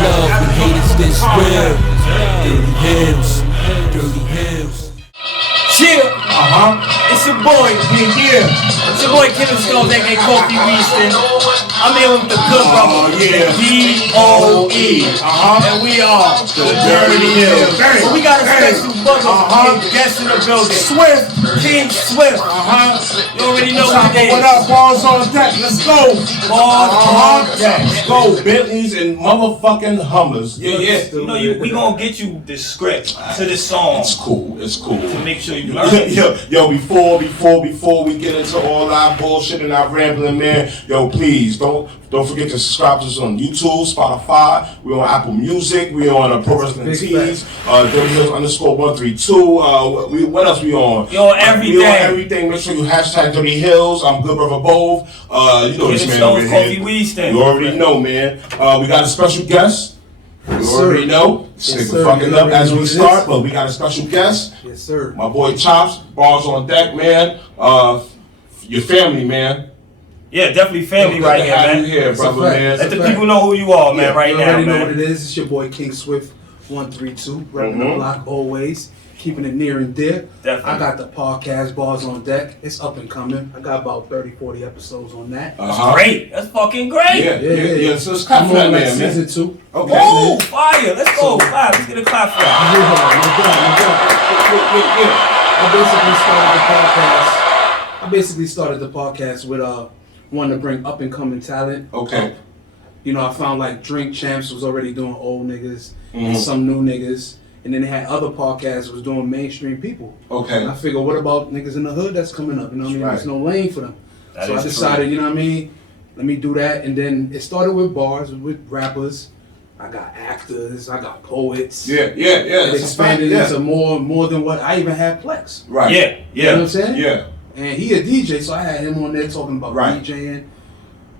love, we hate is this real. DirtyHeelz, DirtyHeelz. Chill. It's your boy. It's your boy Kevin Stones, aka Kofi Weaston. I'm here with the good brother, D-O-E. And we are the DirtyHeelz. So we got a special brother guest in the building. King Swift. You already know what it is. What up, balls on deck? Let's go. Balls on deck. Let's go. Bentleys and motherfucking Hummers. Yeah. You know, we gonna get you the script to this song. It's cool. To make sure you learn it. Yo, before we get into all our bullshit and our rambling, man, yo, please don't forget to subscribe to us on YouTube, Spotify. We're on Apple Music. We're on Pro Wrestling Tees, DirtyHeelz_132. What else we on? We on everything. We on everything. Make sure you hashtag DirtyHeelz. I'm Good Brother Bove. You know this man over here. You already know, man. We got a special guest. You already know. Nigga fucking up as we start, but we got a special guest. Yes, sir. My boy Chops, bars on deck, man. Your family, man. Yeah, definitely family right here, man. You here, brother, man. Let the people know who you are, man, right now, man. You already know what it is. It's your boy King Swift 132, repping the block always, keeping it near and dear. Definitely. I got the podcast Bars on Deck. It's up and coming. I got about 30-40 episodes on that. That's great. That's fucking great. Yeah. So it's clap for that, man. Season 2. Okay. Oh, fire. Let's go. Clap. Let's get a clap for that. I basically started the podcast with wanting to bring up and coming talent. Okay. You know, I found like Drink Champs was already doing old niggas and some new niggas. And then they had other podcasts that was doing mainstream people. Okay. And I figured, what about niggas in the hood that's coming up? You know what I mean? There's no lane for them. So I decided, you know what I mean? Let me do that. And then it started with bars, with rappers. I got actors, I got poets. Yeah. It expanded into more than what I even had Plex. Right. Yeah. You know what I'm saying? Yeah. And he a DJ, so I had him on there talking about DJing,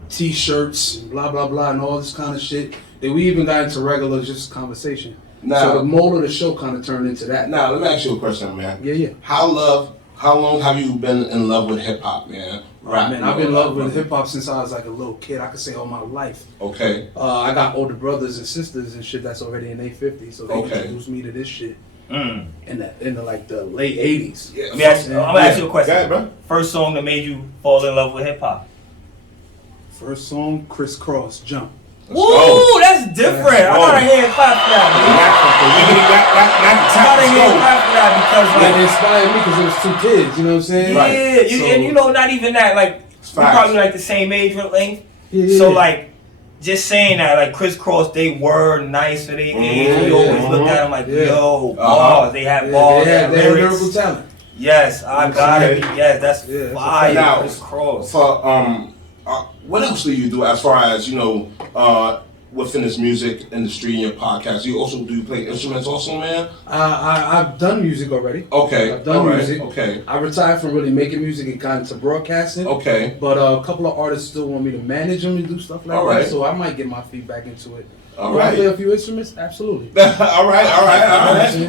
t-shirts, blah, blah, blah, and all this kind of shit. Then we even got into regular just conversation. Now, so the mold of the show kind of turned into that. Now, let me ask you a question, man. Yeah. How long have you been in love with hip-hop, man? Man, I've been in love with hip-hop since I was like a little kid. I could say all my life. Okay. I got older brothers and sisters and shit that's already in their 50s, so they introduced me to this shit in the like the late 80s. Yeah. I'm gonna ask you a question. Go ahead, bro. First song that made you fall in love with hip-hop? First song, Criss Cross, Jump. Woo, that's different. I gotta hear it clap for that. I gotta hear it clap for that because like, it inspired me because it was two kids, you know what I'm saying? Yeah, and you know, not even that, like, we're probably like the same age length. Yeah. So like, just saying that, like Criss Cross, they were nice for their age. We always looked at them like, yo, bars. They had bars. They had lyrical talent. Yes, I gotta be. Yes, that's fire. Now, Criss Cross. What else do you do as far as, you know, within this music industry and your podcast? Do you play instruments also, man? I've done music already. Okay. I've done music. Okay. I retired from really making music and got into broadcasting. Okay. But a couple of artists still want me to manage them and do stuff like that. So I might get my feet back into it. I play a few instruments? Absolutely. All right.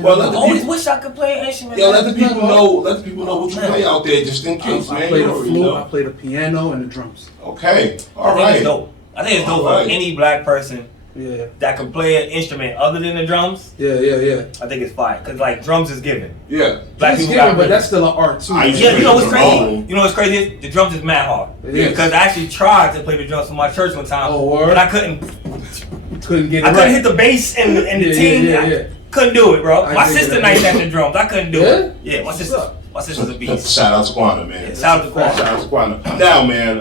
Well, I always wish I could play an instrument. Yeah, let the people know what you play out there, just in case, man. I play the flute, I play the piano and the drums. Okay. All right. I think it's dope. I think it's dope for any black person that can play an instrument other than the drums. Yeah. I think it's fire. Cause like drums is given. Yeah. Black it's people given, but that's still an art too. Yeah, you know what's crazy? You know what's crazy? The drums is mad hard. Because I actually tried to play the drums for my church one time. But I couldn't get it. I couldn't hit the bass and the team. I couldn't do it, bro. My sister nice at the drums. I couldn't do it. Yeah, my sister's a beast. Shout out to Quana, man. Yeah, shout out to Quana. Now, man,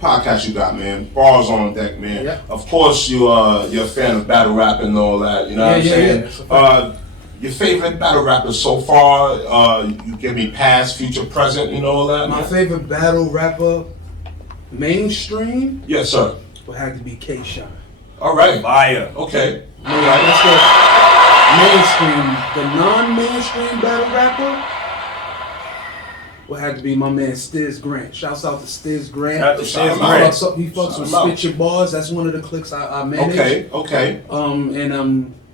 podcast you got, man. Bars on deck, man. Yeah. Of course, you're a fan of battle rapping and all that. You know what I'm saying? Yeah. Your favorite battle rapper so far? You give me past, future, present. You know all that. My favorite battle rapper, mainstream. Yes, sir. Would have to be K-Shine. All right. Fire. Okay. All right. Let's go. Mainstream. The non-mainstream battle rapper would have to be my man Stiz Grant. Shouts out to Stiz Grant. He fucks with Spit Your Bars. That's one of the cliques I manage. Okay.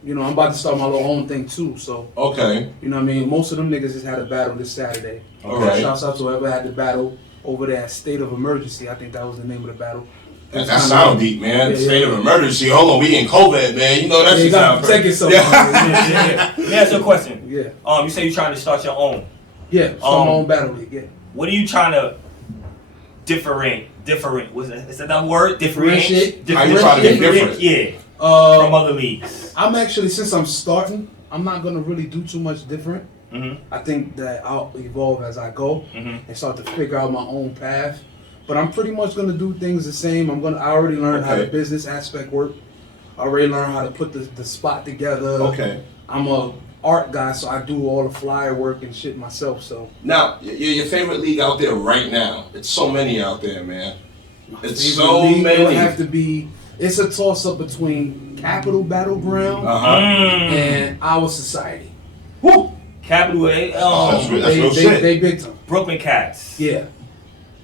You know, I'm about to start my little own thing too. So. Okay. You know what I mean? Most of them niggas just had a battle this Saturday. All right. Shouts out to whoever had the battle over there at State of Emergency. I think that was the name of the battle. That sound deep, man. State of emergency. Hold on, we in COVID, man. You know that shit sound take it so Let me ask you a question. Yeah. You say you're trying to start your own. Yeah, my own battle league. Yeah. What are you trying to different? Is that that word? Differentiate. How you trying to be different? Yeah. From other leagues. I'm actually, since I'm starting, I'm not gonna really do too much different. Mm-hmm. I think that I'll evolve as I go and start to figure out my own path. But I'm pretty much gonna do things the same. I already learned how the business aspect work. I already learned how to put the spot together. Okay. I'm a art guy, so I do all the flyer work and shit myself. So now, your favorite league out there right now? It's so many out there, man. It's so many. It would have to be. It's a toss up between Capital Battleground and Our Society. Woo! Capital, that's real shit. They big time. Brooklyn Cats. Yeah.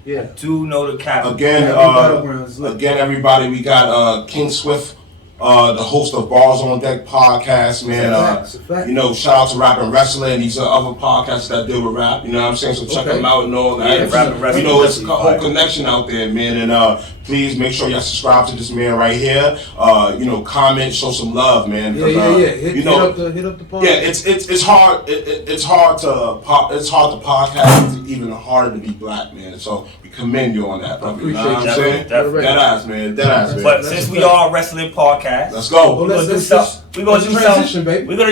I do know the Capital. Again, everybody, we got King Swift, the host of Bars on Deck podcast, man. You know, shout out to Rap and Wrestling. These are other podcasts that deal with rap. You know what I'm saying? So check them out and all that. You know, it's a whole connection out there, man. And please make sure y'all subscribe to this man right here. You know, comment, show some love, man. Hit up the podcast. Yeah, it's hard. It's hard to podcast. It's even harder to be black, man. So we commend you on that, brother. You know what I'm saying? Dead ass, man. But since we are a wrestling podcast, let's go. We're gonna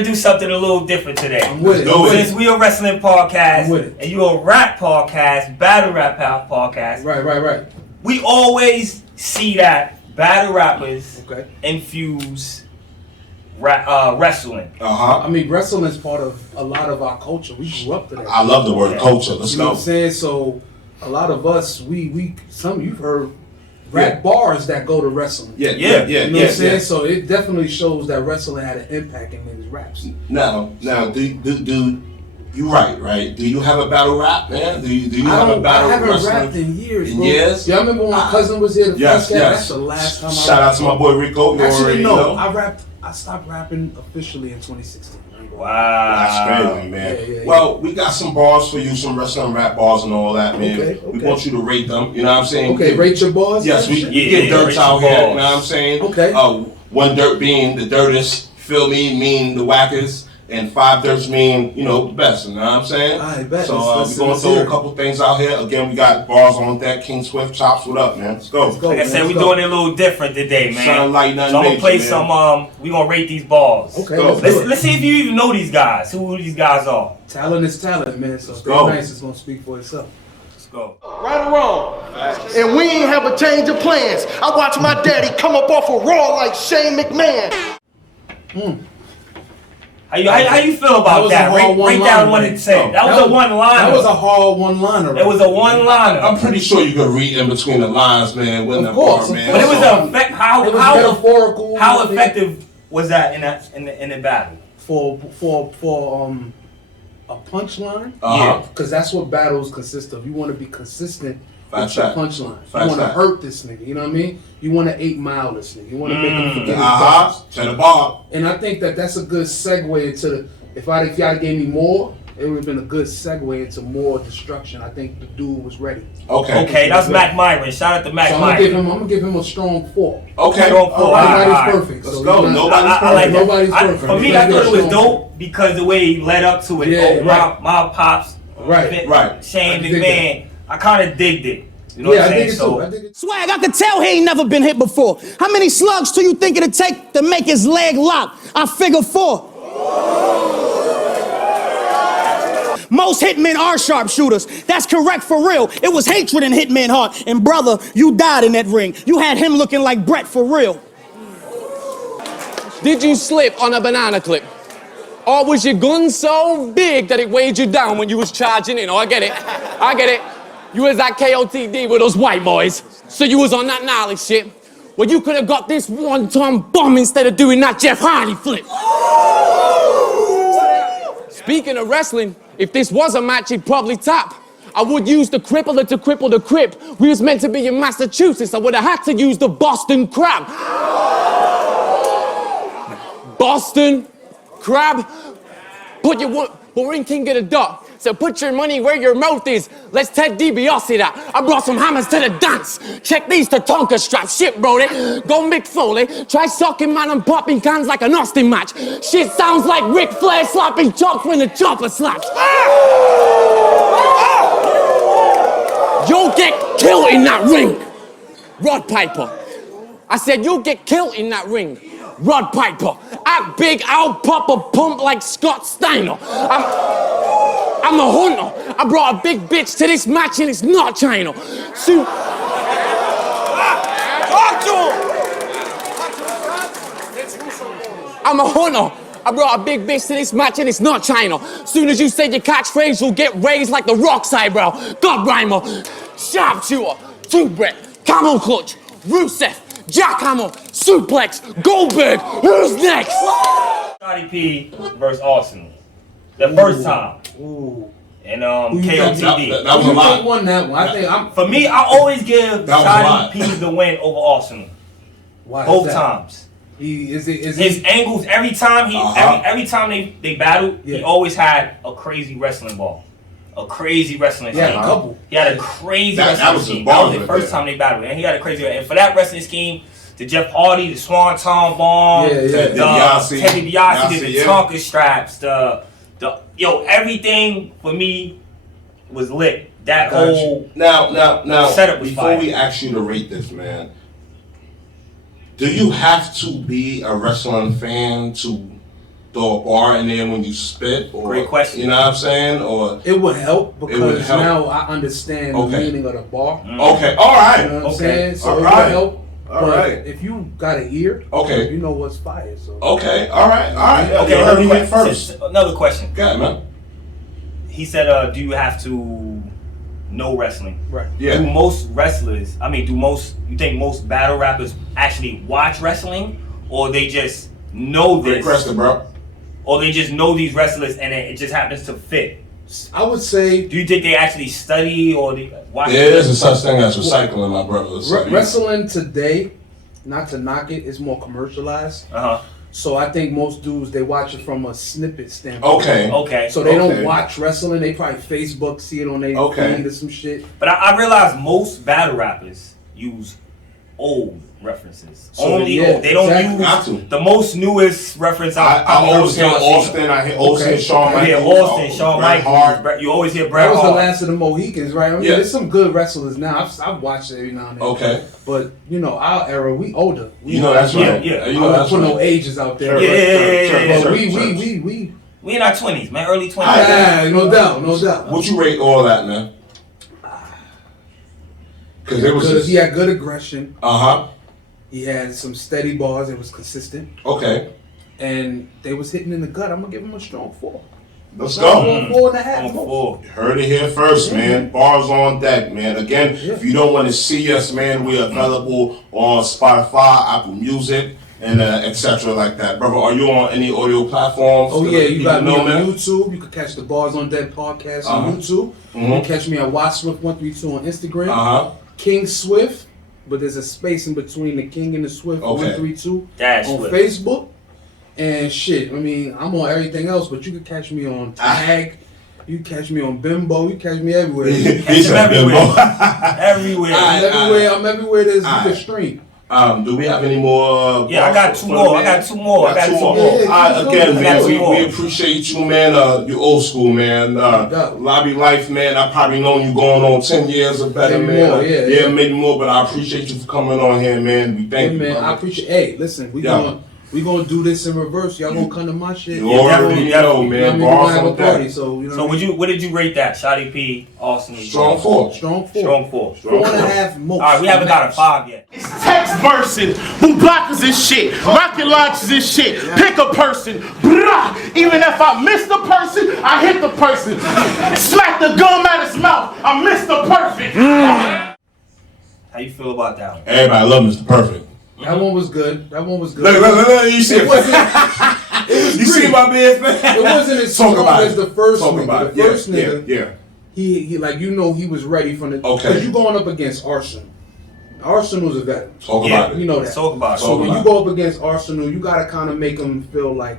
do something a little different today. I'm with it. Since we are a wrestling podcast and you a rap podcast, battle rap podcast. Right. We always see that battle rappers infuse wrestling. I mean, wrestling is part of a lot of our culture. We grew up to that. I love the word culture. Let's go. You know what I'm saying? So a lot of us, you've heard rap bars that go to wrestling. You know what I'm saying? So it definitely shows that wrestling had an impact in these raps. Now, do you right? Do you have a battle rap, man? Do you have a battle? I haven't rapped in years, bro. Years? Yeah, I remember when my cousin was here. That's the last time. Shout out to my boy Rico. Actually, no. I stopped rapping officially in 2016. Wow, that's crazy, man. Yeah. Well, we got some bars for you, some wrestling rap bars and all that, man. Okay. We want you to rate them. You know what I'm saying? Okay, rate your bars. Yes, we get dirt out here. You know what I'm saying? Okay. One dirt being the dirtest, feel me, mean the wackest. And 5 dirts mean, you know, the best, you know what I'm saying? I bet. So we're going to throw a couple things out here. Again, we got bars on deck. King Swift, Chops, what up, man? Let's go. Like I said, we're doing it a little different today, man. Sound like nothing so I'm going to play man. some, we're going to rate these bars. Okay, let's see if you even know these guys, who these guys are. Talent is talent, man. So Stay Nice is going to speak for itself. Let's go. Right or wrong? And we ain't have a change of plans. I watched my daddy come up off a Raw like Shane McMahon. How you feel about that? Rate down what it said. That was a one-liner. That was a hard one-liner. It was a one-liner. I'm pretty sure you could read in between the lines, man. Of course, man. But it was metaphorical. How effective was that in the battle? For a punchline? Yeah. Because that's what battles consist of. You want to be consistent with your punchline. You want to hurt this nigga. You know what I mean? You want to 8 Mile this nigga. You want to make him forget his box. To the bar. And I think that's a good segue into the. If y'all gave me more, it would have been a good segue into more destruction. I think the dude was ready. Okay, that's Mac Myron. Shout out to Mac Myron. I'm gonna give him a strong 4. Okay. Strong 4. Nobody's perfect. Let's go. Nobody's perfect. Like Nobody's perfect. For me, I thought it was dope because the way he led up to it. Yeah, my pops. Right. Shane McMahon. I kind of digged it. You know what I'm saying? I dig it too. Swag, I could tell he ain't never been hit before. How many slugs do you think it'd take to make his leg lock? I figure 4. Most hitmen are sharpshooters. That's correct for real. It was hatred in Hitman Heart. And brother, you died in that ring. You had him looking like Brett for real. Did you slip on a banana clip? Or was your gun so big that it weighed you down when you was charging in? Oh, I get it. You was at KOTD with those white boys, so you was on that gnarly shit. Well, you could have got this 1-ton bomb instead of doing that Jeff Hardy flip. Speaking of wrestling, if this was a match, he'd probably tap. I would use the crippler to cripple the crip. We was meant to be in Massachusetts. I would have had to use the Boston Crab. Boston Crab. But Ring King get a dot. So put your money where your mouth is. Let's Ted DiBiase that. I brought some hammers to the dance. Check these Tatonka straps. Shit, Brody. Go Mick Foley. Try sucking man and popping cans like an Austin match. Shit sounds like Ric Flair slapping chops when the chopper slaps. You'll get killed in that ring. Rod Piper. I said you'll get killed in that ring. Rod Piper. Act big, I'll pop a pump like Scott Steiner. I'm a hunter. I brought a big bitch to this match and it's not China. So, I'm a hunter. I brought a big bitch to this match and it's not China. Soon as you say your catchphrase, you'll get raised like the Rock's eyebrow. God Rhymer, Sharpshooter, Two-Brett, Camel Clutch, Rusev, Jackhammer, Suplex, Goldberg. Who's next? Scotty P versus Arsenal. The first time. And KOTD. That was a lot. Won that one. I think for me, I always give Scotty P the win over Arsenal. Why? Both times. His angles every time every time they battled, he always had a crazy wrestling ball. A crazy wrestling scheme. Yeah, a couple. He had a crazy wrestling scheme. That was the first time they battled. And he had a crazy, and for that wrestling scheme, the Jeff Hardy, the Swanton Bomb, the Teddy DiBiase, the Tonka straps, everything for me was lit. That whole now setup was before fire. we ask you to rate this, man, do you have to be a wrestling fan to throw a bar in there when you spit? Or, great question. You know what I'm saying? Or it would help because now I understand the meaning of the bar. Okay, all right. You know what I'm saying? So all it right. would help. All but right. if you got an ear, you know what's fire. So okay, all right. Okay, another question. Go ahead, man. He said, do you have to know wrestling? Right. Yeah. Do most wrestlers, you think most battle rappers actually watch wrestling, or they just know this? Great question, bro. Or they just know these wrestlers and it just happens to fit? I would say. Do you think they actually study or they watch? There is a such thing as recycling, my brother. Wrestling today, not to knock it, is more commercialized. So I think most dudes, they watch it from a snippet standpoint. Okay. So they don't watch wrestling. They probably Facebook, see it on their feed or some shit. But I realize most battle rappers use old references. So, only old. They don't use the most newest reference. I always hear Austin. I hear Austin, Shawn Michaels. Yeah, Austin, Shawn Michaels. You always hear Bret Hart. That was the last of the Mohicans, right? I mean, there's some good wrestlers now. I've watched it every now and then. Okay. But, our era, we older. That's right. Yeah. I don't put no ages out there. Yeah. We in our 20s, man. Early 20s. Yeah, no doubt. What you rate all that, man? Because he had good aggression. Uh-huh. He had some steady bars. It was consistent. Okay. And they was hitting in the gut. I'm going to give him a strong 4. Let's go. 4.5. 4. You heard it here first, man. Bars on deck, man. Again, if you don't want to see us, man, we are available on Spotify, Apple Music, and etc. like that. Brother, are you on any audio platforms? Oh, yeah. You got me on YouTube. You can catch the Bars on Deck podcast on YouTube. You can catch me at WatchSwift132 on Instagram. King Swift, but there's a space in between the King and the Swift 132 on Facebook. And shit, I'm on everything else, but you can catch me on Tag. You can catch me on Bimbo. You can catch me everywhere. Everywhere. I'm everywhere there's you can stream. Do we have any more? I got two more. Again, man, we appreciate you, man. You old school, man. Lobby life, man. I've probably known you going on 10 years or better, maybe man. More, maybe more, but I appreciate you for coming on here, man. We thank you, man. brother. I appreciate. Hey, listen, we gonna do this in reverse. Y'all gonna come to my shit. You already know, man. Bars on deck. So what did you rate that? Shotty P, Austin. Strong 4. Strong 4. 4.5 most. All right, we haven't got a 5 yet. It's text verses, who blockers and shit, rocket launchers and shit. Pick a person, brah. Even if I miss the person, I hit the person. Slack the gum out his mouth, I miss the perfect. How you feel about that one? Everybody love Mr. Perfect. That one was good. Look, you see it. You see my man, man. It wasn't as strong as the first nigga. The first nigga, yeah. He he was ready from the. Because you going up against Arsenal. Arsenal's a veteran. Talk about it. You know that. Talk about it. So when you go up against Arsenal, you gotta kind of make them feel like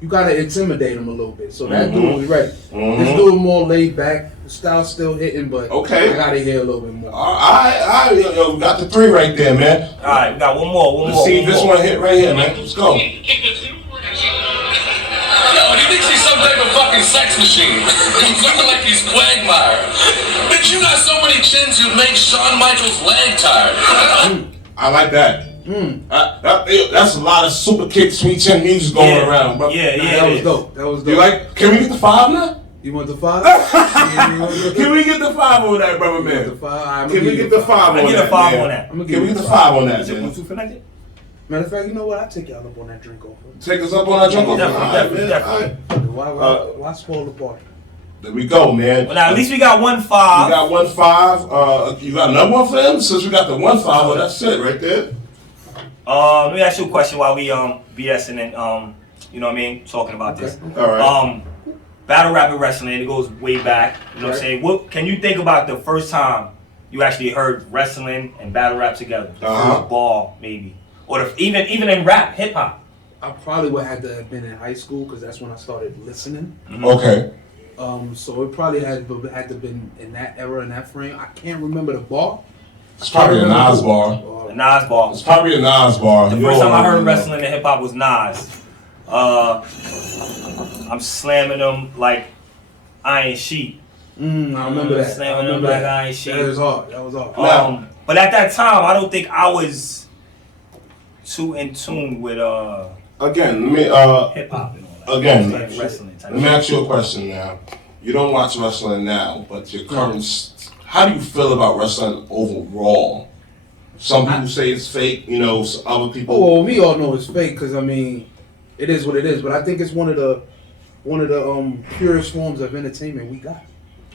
you gotta intimidate him a little bit. So that dude was ready. This dude more laid back. The style's still hitting, but I gotta hear a little bit more. All right, yo, we got the 3 right there, man. All right, we got one more. Let's see if this one hit right here, man. Let's go. Yo, he thinks he's some type of fucking sex machine. He's looking like he's Quagmire. Bitch, you got so many chins you make Shawn Michaels' leg tired. I like that. That's a lot of super kick, sweet chin music going around, bro. That was dope. That was dope. You like? Can we get the 5 now? You want the 5? Can we get the 5 on that, brother man? Can we get the 5 on that? Get the 5 on that. Can we get the 5 on that, man? Matter of fact, you know what? I'll take y'all up on that drink offer. Take us up on that drink offer? Definitely. Why spoil the party? There we go, man. Well, now at least we got 1 5. We got 1 5. You got another one for them? Since we got the 1 5, well, that's it right there. Let me ask you a question while we BSing and you know what I mean, talking about this. All right. Battle rap and wrestling, it goes way back. You know what I'm saying? What can you think about the first time you actually heard wrestling and battle rap together? The first ball, maybe, or even in rap, hip hop. I probably would have to have been in high school because that's when I started listening. Okay. So it probably had to been in that era, in that frame. I can't remember the bar. It's probably a Nas bar. The Nas bar. It's probably a Nas bar. The first time I heard wrestling and hip hop was Nas. I'm slamming them like iron sheet. I remember that. Slamming them like iron sheet. That was hard. But at that time, I don't think I was too in tune with again, hip hop and all that. Again, like wrestling type. Let me ask you a question now. You don't watch wrestling now, but your current. How do you feel about wrestling overall? Some people say it's fake. You know, other people. Oh, well, we all know it's fake because I mean, it is what it is. But I think it's one of the purest forms of entertainment we got.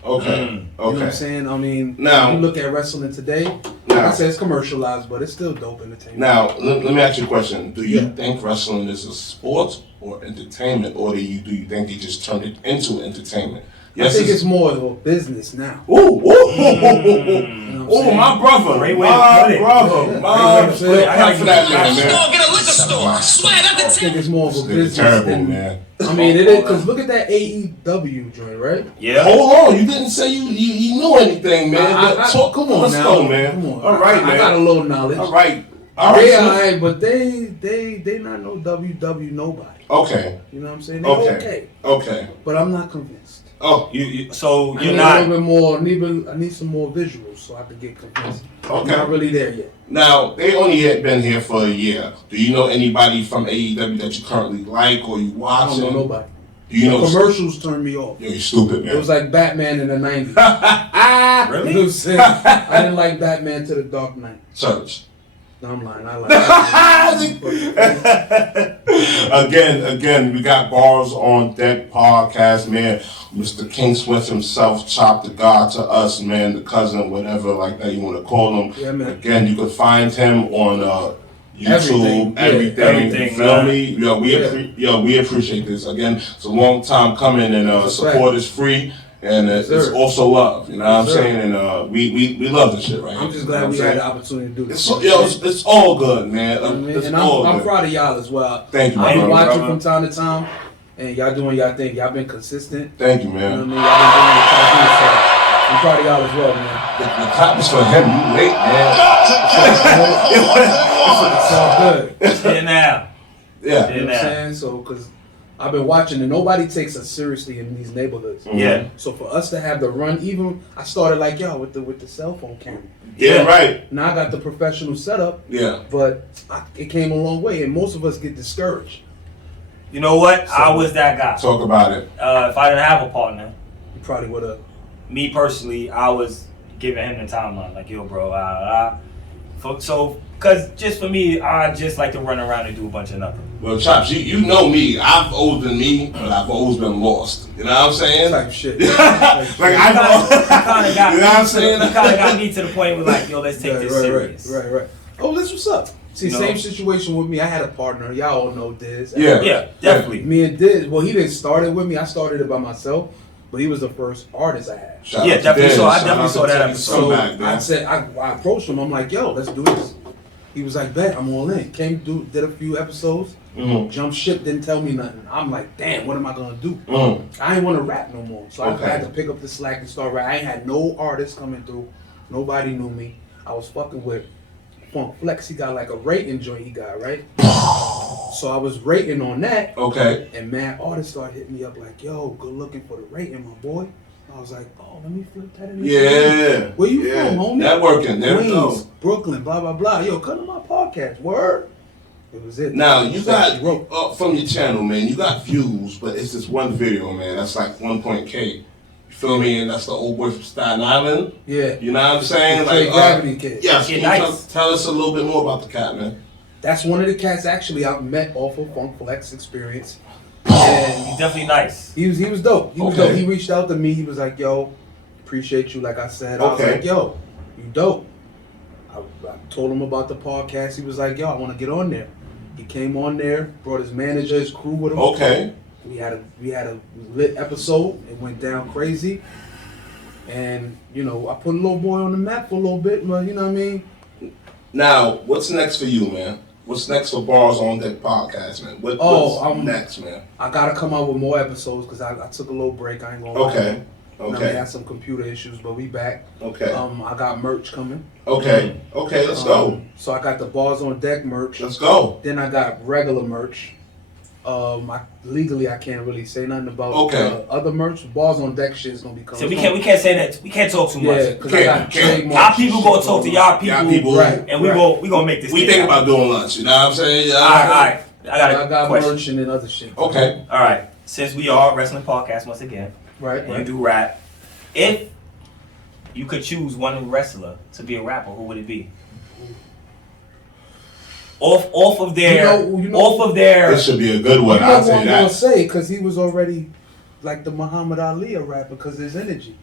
Okay. You know what I'm saying? I mean, now you look at wrestling today. Like I said, it's commercialized, but it's still dope entertainment. Now, let me ask you a question. Do you think wrestling is a sport or entertainment, or do you think they just turned it into entertainment? Yes, I think it's more of a business now. Ooh, my brother. Great way to put it. I got for that man. Get a liquor store. Swag at the I think it's more of a business. Terrible, man. I mean, it is because look at that AEW joint, right? Yeah. Hold on, you didn't say you knew anything, man. Come on Let's now, go, man. Come on. All right, man. I got a little knowledge. All right. Yeah, but they not no WW nobody. Okay. You know what I'm saying? They're okay. But I'm not convinced. Oh, so you're not. not. A little bit more. I need some more visuals so I can get convinced. Okay. I'm not really there yet. Now they only had been here for a year. Do you know anybody from AEW that you currently like or you watching? I don't know nobody. Do you know commercials turned me off? Yo, you stupid, man. It was like Batman in the 90s. Really? You know what I'm saying? I didn't like Batman to the Dark Knight. Church. No, I'm lying. I like Again, we got Bars on Deck podcast, man. Mr. King Swift himself, Chop the God to us, man, the cousin, whatever like that you want to call him. Yeah, man. Again, you can find him on YouTube, everything. You feel me? Yo, we appreciate this. Again, it's a long time coming, and support is free. And it's also love, you know what I'm saying? And we love this shit right here. I'm just glad we had the opportunity to do this. It's all good, man. I'm proud of y'all as well. Thank you, I've been watching brother. from time to time, and y'all doing y'all thing. Y'all been consistent. Thank you, man. You know what I mean? Y'all been doing what y'all do, so I'm proud of y'all as well, man. The clap is for him. You late, man. It's all good. Yeah, now. Yeah. You know what I'm saying? So, because I've been watching, and nobody takes us seriously in these neighborhoods. Yeah. So for us to have the run, even I started like y'all with the cell phone camera. Yeah, right. Now I got the professional setup. Yeah. But it came a long way, and most of us get discouraged. You know what? So, I was that guy. Talk about it. If I didn't have a partner, you probably would have. Me personally, I was giving him the timeline, like, yo, bro, so, because just for me, I just like to run around and do a bunch of nothing. Well, Chops, you know me. I've always been me, but I've always been lost. You know what I'm saying? Type shit. Like I kind of got. You know what I'm saying? You kind of got me to the point where like, yo, let's take this serious. Right. Oh, this what's up. See, same situation with me. I had a partner. Y'all all know Diz. Yeah, definitely. Me and Diz. Well, he didn't start it with me. I started it by myself. But he was the first artist I had. Definitely. So I definitely saw that episode. So I approached him. I'm like, yo, let's do this. He was like, bet, I'm all in. Did a few episodes, jumped ship, didn't tell me nothing. I'm like, damn, what am I gonna do? I ain't wanna rap no more. So I had to pick up the slack and start rapping. I ain't had no artists coming through. Nobody knew me. I was fucking with Funk Flex. He got like a rating joint he got, right? So I was rating on that. Okay. And mad artists started hitting me up like, yo, good looking for the rating, my boy. I was like, oh, let me flip that in. Yeah. Where you from, homie? Networking. There we go. Queens, Brooklyn, blah, blah, blah. Yo, come to my podcast. Word. It was it. Now, you got, from your channel, man, you got views, but it's this one video, man, that's like 1.K. You feel me? And that's the old boy from Staten Island. Yeah. You know what I'm saying? Like, Gravity Kid. Yes. Can you tell us a little bit more about the cat, man? That's one of the cats actually I met off of Funk Flex experience. And he's definitely nice. He was dope. He was dope. He reached out to me. He was like, yo, appreciate you, like I said. I was like, yo, you dope. I told him about the podcast. He was like, yo, I want to get on there. He came on there, brought his manager, his crew with him. Okay. We had a lit episode. It went down crazy. And, you know, I put a little boy on the map for a little bit, but you know what I mean? Now, what's next for you, man? What's next for Bars on Deck podcast, man? What's next, man? I gotta come out with more episodes because I took a little break. I ain't gonna lie. Okay. I had some computer issues, but we back. Okay. I got merch coming. Okay. Okay, let's go. So I got the Bars on Deck merch. Let's go. Then I got regular merch. Legally I can't really say nothing about other merch. Bars on Deck shit is gonna be coming. So we can't say that. We can't talk too much. Yeah, because I got trademark. Y'all people gonna talk to y'all people, right? And we gonna make this. We think about doing lunch. You know what I'm saying? All right. I got question. merch and then other shit. Okay. All right. Since we are wrestling podcast once again, right? And you do rap. If you could choose one wrestler to be a rapper, who would it be? Off of their. This should be a good one. I'll say that. I'm gonna say because he was already like the Muhammad Ali of rapper because his energy,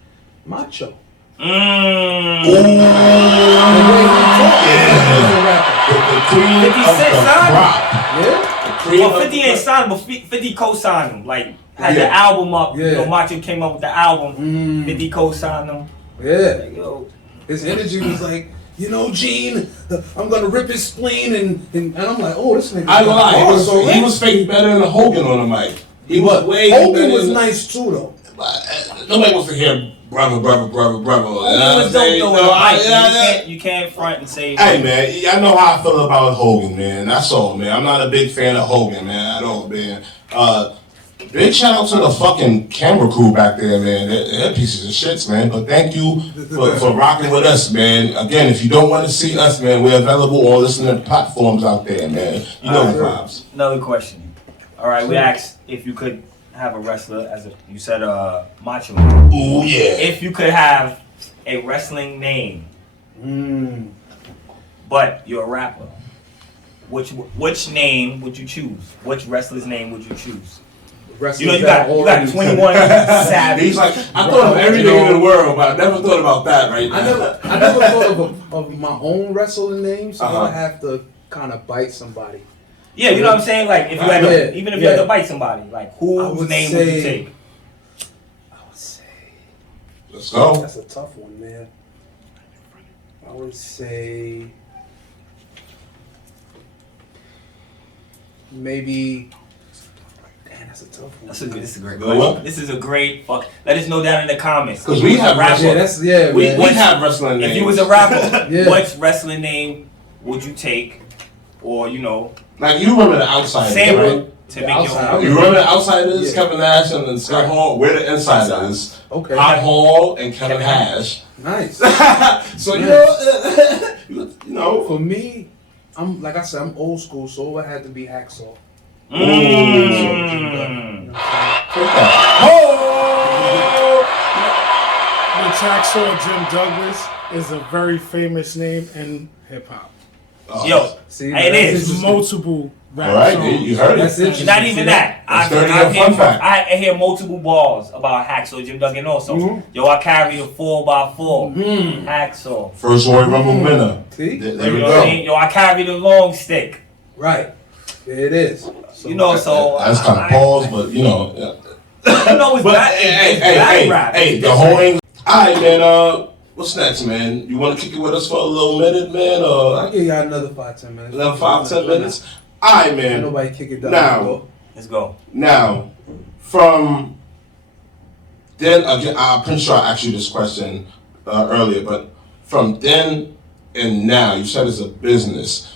macho. The way he talks, he's a rapper. 50 Cent signed him. Yeah. Well, 50 ain't signed him, but 50 co-signed him. Like had the album up. Yeah. You know, Macho came up with the album. 50 co-signed him. Yeah. Like, yo. His energy was like, you know, Gene, I'm gonna rip his spleen and I'm like, oh, this nigga. I lie. He was faking better than Hogan on the mic. He was way Hogan better. was nice too, though. Nobody wants to hear brother. Hogan was dope though. You can't front and say. Hey man, I know how I feel about Hogan, man. That's all, man. I'm not a big fan of Hogan, man, at all, man. Big shout out to the fucking camera crew back there, man. They're pieces of shits, man. But thank you for rocking with us, man. Again, if you don't want to see us, man, we're available on listening platforms out there, man. You know the vibes. Another question. All right, we asked if you could have a wrestler you said Macho. Ooh, yeah. If you could have a wrestling name, but you're a rapper, which name would you choose? Which wrestler's name would you choose? You know, you got 21 Savage. He's like, I thought of everything in the world, but I never thought about that right now. I never thought of my own wrestling name, so I have to kind of bite somebody. Yeah, you know what I'm saying? Like, if you had to, even if you had to bite somebody, like, whose name would you take? I would say. Let's go. That's a tough one, man. I would say maybe. That's a tough one. This is a great question. This is a great fuck. Let us know down in the comments. Because we have wrestling. We have wrestling names. If you was a rapper, what wrestling name would you take? Or, you know. Like, you remember the Outsiders, right? To make your own. You remember the Outsiders, Kevin Nash and Scott Hall? We're the Insiders. Okay. Hot Hall and Kevin Nash. Nice. So, nice. you know. For me, I'm like I said, I'm old school, so it had to be Hacksaw. Hacksaw Jim Douglas is a very famous name in hip hop. Yo, see, it is multiple rap right, songs. You heard it. It's not even that. I hear multiple balls about Hacksaw Jim Duggan also. Yo, I carry a 4x4. Hacksaw. First Royal Rumble winner. See? There we go. Yo, I carry the long stick. Right. There it is. So, you know, so that's kind of pause, but you know. You know, it's but hey, the whole English. All right, man. What's next, man? You want to kick it with us for a little minute, man? Or I'll give y'all another 5-10 minutes. Another 5-10 minutes? All right, man. Ain't nobody kick it down. Now, let's go. Now, from then, again, I'm pretty sure I asked you this question earlier, but from then and now, you said it's a business.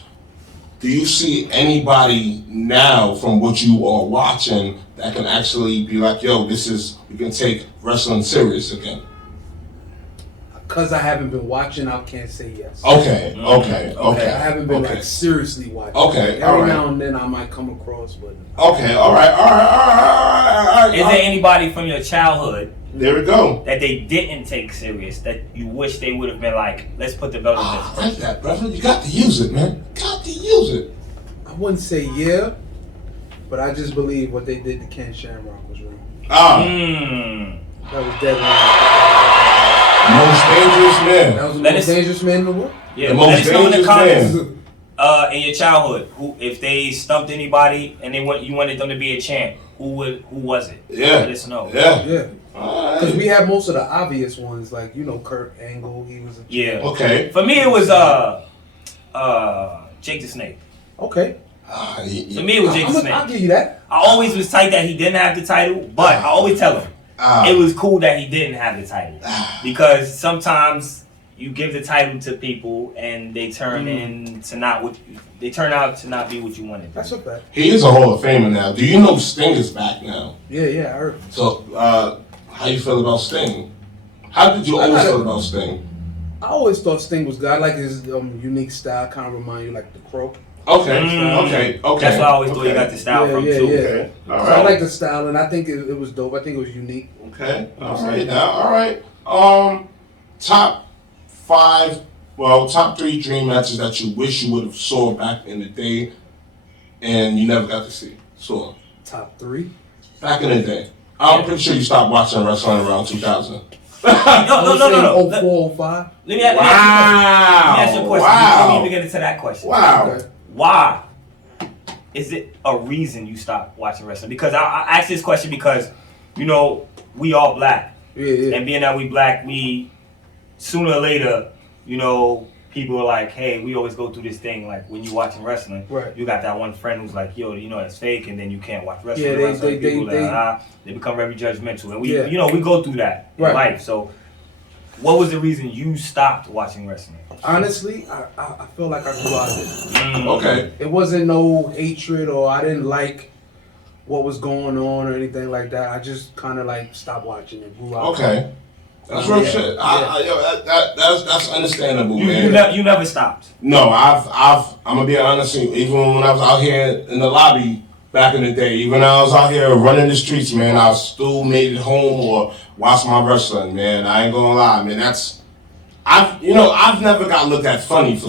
Do you see anybody now from what you are watching that can actually be like, yo, we can take wrestling serious again? Because I haven't been watching, I can't say yes. Okay. I haven't been like seriously watching. Okay, Every now and then I might come across, but. Okay, all right. Is there anybody from your childhood? There we go. That they didn't take serious, that you wish they would have been like, let's put the belt on this person. I like that, brother. You got to use it, man. Got to use it. I wouldn't say yeah, but I just believe what they did to Ken Shamrock was wrong. That was dead wrong. Most dangerous man. That was the most dangerous man in the world? Yeah, the let most us know in the dangerous comments. man. In your childhood, who if they stumped anybody and you wanted them to be a champ, who was it? Yeah. Let us know. Yeah. Because we have most of the obvious ones, like Kurt Angle, he was a champ. Okay. For me, it was Jake the Snake. Okay. For me, it was Jake the Snake. I'll give you that. I always was tight that he didn't have the title, but I always tell him it was cool that he didn't have the title because sometimes you give the title to people and they turn out to not be what you wanted. That's a fact. He is a Hall of Famer now. Do you know Sting is back now? Yeah, I heard. So, how you feel about Sting? How did you always feel about Sting? I always thought Sting was good. I like his unique style. Kind of remind you like the Crow. Okay. That's why I always thought you got the style from too. Okay. All right. So I like the style, and I think it was dope. I think it was unique. Okay. All right. Top 3 dream matches that you wish you would have saw back in the day, and you never got to see. Top 3. Back in the day. I'm pretty sure you stopped watching wrestling around 2000. No. 04, 05. Let me ask you a question. Before we even get into that question. Wow. Okay. Why is it a reason you stopped watching wrestling? Because I ask this question because, we all black. Yeah. And being that we black, we sooner or later, people are like, hey, we always go through this thing. Like when you watching wrestling, right. You got that one friend who's like, yo, it's fake, and then you can't watch wrestling. Yeah, they become very judgmental, and we go through that in life. So, what was the reason you stopped watching wrestling? Honestly, I feel like I grew out of it. Okay. It wasn't no hatred or I didn't like what was going on or anything like that. I just kind of like stopped watching it. Grew out. Okay. That's real shit. That's understandable, man. You never stopped. No, I'm gonna be honest with you. Even when I was out here in the lobby back in the day, even when I was out here running the streets, man, I still made it home or watched my wrestling, man. I ain't gonna lie, man. I've never got looked at funny for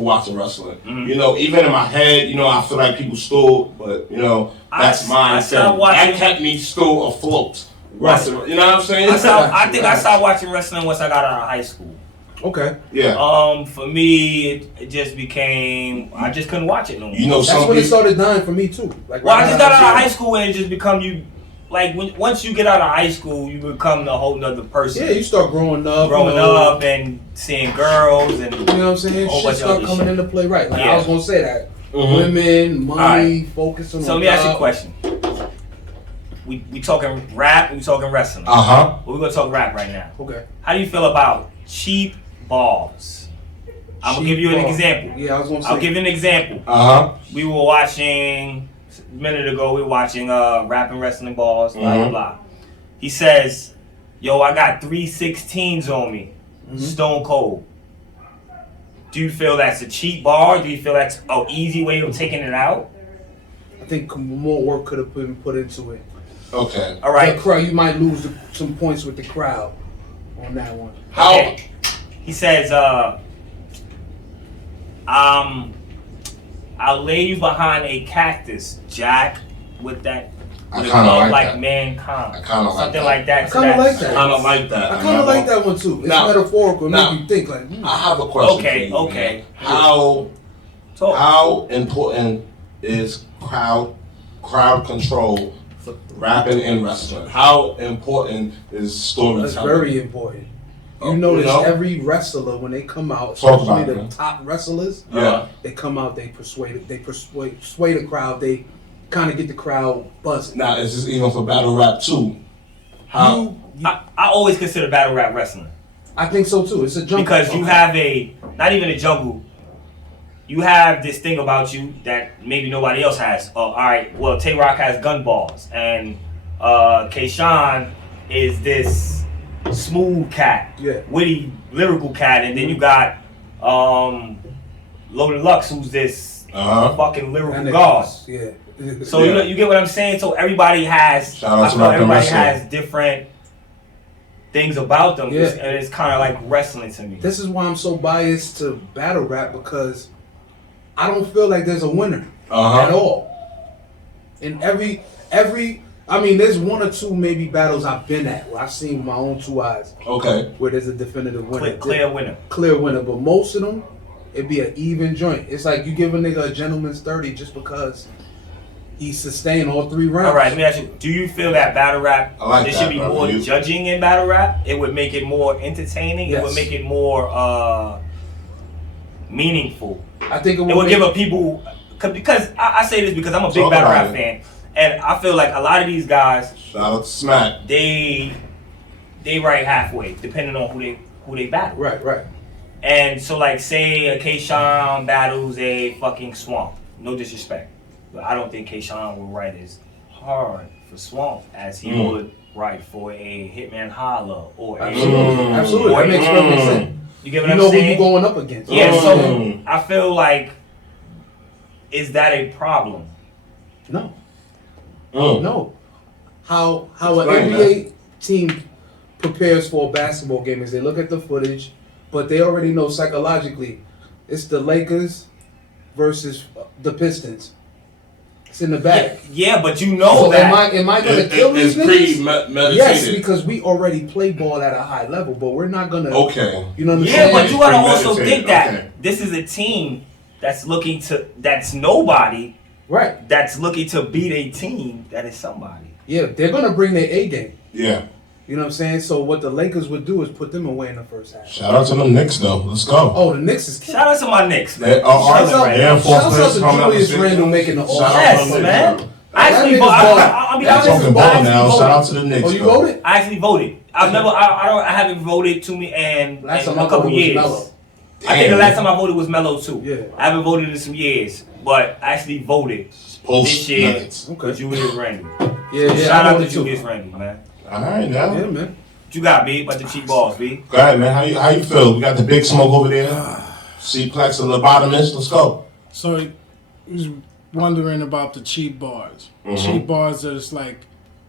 watching wrestling. Mm-hmm. Even in my head, I feel like people stole, but that's my mindset. That kept me still afloat. Wrestling, you know what I'm saying? I think I stopped watching wrestling once I got out of high school. Okay. Yeah. For me, it just became I just couldn't watch it no more. That's when it started dying for me too. Like, I just got out of high school and it just become you. Like once you get out of high school, you become a whole nother person. Yeah, you start growing up. And seeing girls and you know what I'm saying. Shit start coming into play, right? Like I was gonna say that. Mm-hmm. Women, money, focusing on. So let me ask you a question. We talking rap, we talking wrestling. But we're gonna talk rap right now. Okay. How do you feel about cheap balls? I'm gonna give you an example. Yeah, I was gonna say. I'll give you an example. We were watching a minute ago. We were watching rap and wrestling balls. Blah blah. He says, "Yo, I got 316s on me, Stone Cold." Do you feel that's a cheap bar? Do you feel that's an easy way of taking it out? I think more work could have been put into it. Okay. All right. The crowd, you might lose some points with the crowd on that one. How? Okay. He says, I'll lay you behind a cactus, Jack, with that. I kind of like that. Mankind. I kind of like something that. like that. I kind of like that. I kind of like that. I kind of like that one too. It's metaphorical. It makes you think like. I have a question. Okay. For you, Okay. Man. How important is crowd control for rapping and wrestling? How important is storytelling? That's very important. You notice every wrestler when they come out, Talk especially about the top wrestlers, Yeah. they come out, they persuade the crowd, they kind of get the crowd buzzing. Now, is this even for battle rap too? How? I always consider battle rap wrestling. I think so too. It's a jungle. Because you have not even a jungle. You have this thing about you that maybe nobody else has. All right, well, Tay Rock has gun balls, and K-Shine is this smooth cat, witty, lyrical cat, and then you got Loaded Lux, who's this fucking lyrical god. Yeah. So you get what I'm saying. So everybody has, everybody has different things about them, and it's kind of like wrestling to me. This is why I'm so biased to battle rap, because I don't feel like there's a winner at all. In every, I mean, there's one or two maybe battles I've been at where I've seen with my own 2 eyes. Okay. Where there's a definitive winner. Clear winner. Clear winner. But most of them, it'd be an even joint. It's like you give a nigga a gentleman's 30 just because he sustained all 3 rounds. All right, let me ask you, do you feel that battle rap, there should be more judging in battle rap? It would make it more entertaining. It would make it more meaningful. I think it would give a people, because I say this because I'm a big battle rap fan, and I feel like a lot of these guys, shout out to Smack, they right halfway depending on who they battle. Right. And so like say a K-Shine battles a fucking Swamp. No disrespect, but I don't think K-Shine will write as hard for Swamp as he would write for a Hitman Holla or Absolutely. That makes perfect sense. You get what I'm saying? You know who you're going up against. Yeah, so I feel like, is that a problem? No. No. How an NBA team prepares for a basketball game is they look at the footage, but they already know psychologically it's the Lakers versus the Pistons. It's in the back. Yeah, but you know that. Am I going to kill these niggas? Premeditated. Yes, because we already play ball at a high level, but we're not going to. Okay. You know what I'm saying? saying? Yeah, but you got to also think that this is a team that's looking to, that's nobody. Right. That's looking to beat a team that is somebody. Yeah, they're going to bring their A game. Yeah. You know what I'm saying? So what the Lakers would do is put them away in the first half. Shout out to the Knicks, though. Let's go. Oh, the Knicks is... Shout out to my Knicks, man. Shout out to Julius Randle making the all. Yes, man. I actually voted. Shout out to the Knicks. Oh, you voted? I actually voted. I haven't voted to me in a couple years. I think the last time I voted was Melo too. Yeah. I haven't voted in some years, but I actually voted this year for Julius Randle. Yeah. Shout out to Julius Randle, man. All right, now. Yeah, man. What you got, B? About the cheap balls, B? Go ahead, man. How you feel? We got the big smoke over there. C-Plex and lobotomist. Let's go. So he was wondering about the cheap bars. Cheap bars is like,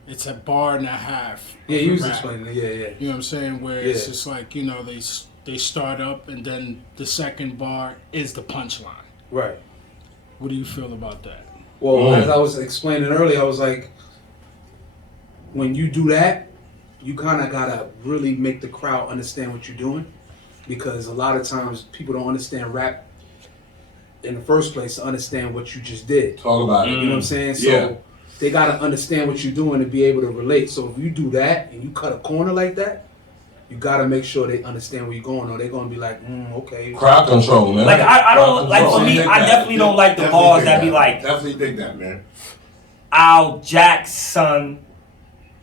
it's a bar and a half. Yeah, you was explaining it. Yeah. You know what I'm saying? Where it's just like, you know, they start up and then the second bar is the punchline. Right. What do you feel about that? Well, as I was explaining earlier, I was like, when you do that, you kind of got to really make the crowd understand what you're doing, because a lot of times people don't understand rap in the first place to understand what you just did. Talk about it. You know what I'm saying? So they got to understand what you're doing to be able to relate. So if you do that and you cut a corner like that, you got to make sure they understand where you're going, or they're going to be like, okay. Crowd control, man. Like, I don't, like, for me, I definitely don't like the bars that be like, definitely dig that, man. Al Jackson.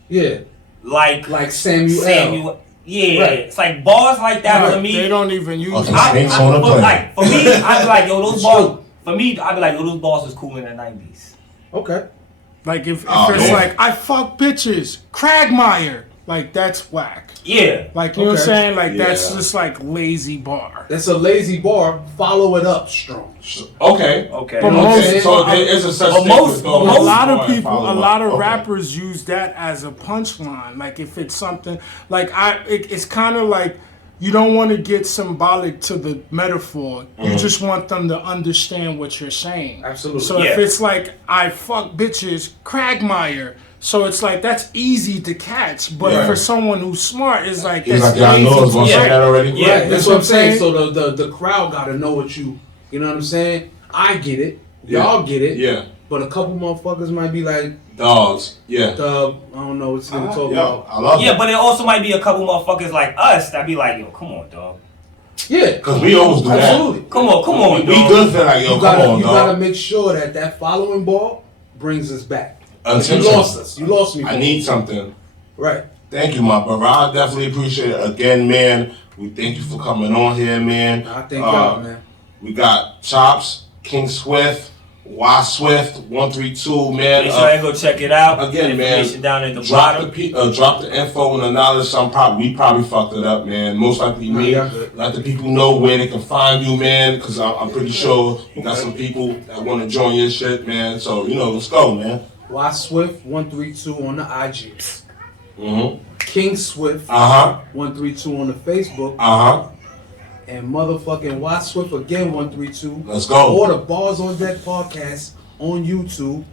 Yeah. Like Samuel. Yeah. Right. It's like bars like that for me. They don't even use for me, I'd be like, yo, those bars. For me, I'd be like, yo, those bars was cool in the 90s. Okay. Like, if it's like, I fuck bitches, Cragmire. Like, that's whack. Yeah. Like, you know what I'm saying? Like, that's just like lazy bar. That's a lazy bar. Follow it up strong. Okay. But most, so there is a such thing. A lot of people, a lot of rappers use that as a punchline. Like, if it's something, like, it's kind of like, you don't want to get symbolic to the metaphor. You just want them to understand what you're saying. Absolutely. So if it's like, I fuck bitches, Cragmire. So it's like, that's easy to catch, but for someone who's smart, it's like, that's like, y'all know it's gonna say that already. Yeah, right. That's what I'm saying. So the crowd gotta know what you know what I'm saying? I get it. Y'all get it. Yeah. But a couple motherfuckers might be like dogs. Yeah. I don't know what you're talking about. I love it. But it also might be a couple motherfuckers like us that be like, yo, come on, dog. Yeah, because we always do absolutely. that. Come on, we good for like, yo, you gotta, come on, you dog. gotta make sure that following ball brings us back. Attention. You lost us. You lost me. I need something. Right. Thank you, my brother. I definitely appreciate it. Again, man, we thank you for coming on here, man. I thank y'all, man. We got Chops, King Swift, Y Swift 132, man. Make sure you go check it out. Again, man. Information down at the drop bottom. Drop the info and the knowledge. We probably fucked it up, man. Most likely me. Let the people know where they can find you, man. Because I'm pretty sure you got some people that want to join your shit, man. So let's go, man. Y Swift 132 on the IG. Mm-hmm. King Swift 132 on the Facebook. And motherfucking Y Swift again 132. Let's go. Or the Bars on Deck podcast on YouTube.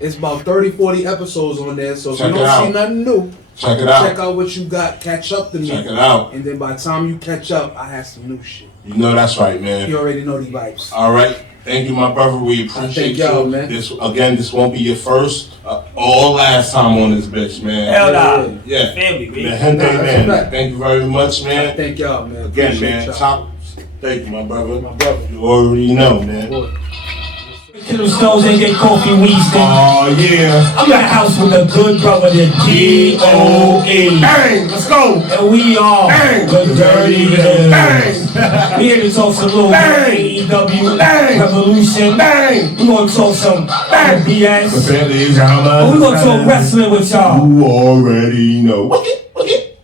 It's about 30-40 episodes on there. So if you don't see nothing new, check it out. Check out what you got. Catch up to me. Check it out. And then by the time you catch up, I have some new shit. You know that's right, man. You already know the vibes. All right. Thank you, my brother. We appreciate y'all, you. Man. This won't be your first or last time on this bitch, man. Hell nah. Yeah. Family, man. Man. Thank you very much, man. Thank y'all, man. Again, Appreciate man. y'all. Top. Thank you, my brother. You already know, man. Killer Stones ain't get coffee Winston. Oh yeah. I'm in the house with a good brother, the DOE. Bang, let's go. And we are the Dirty Heelz. Bang. We here to talk some little AEW Revolution. Bang. We gonna talk some BS. But we gonna talk wrestling with y'all. You already know.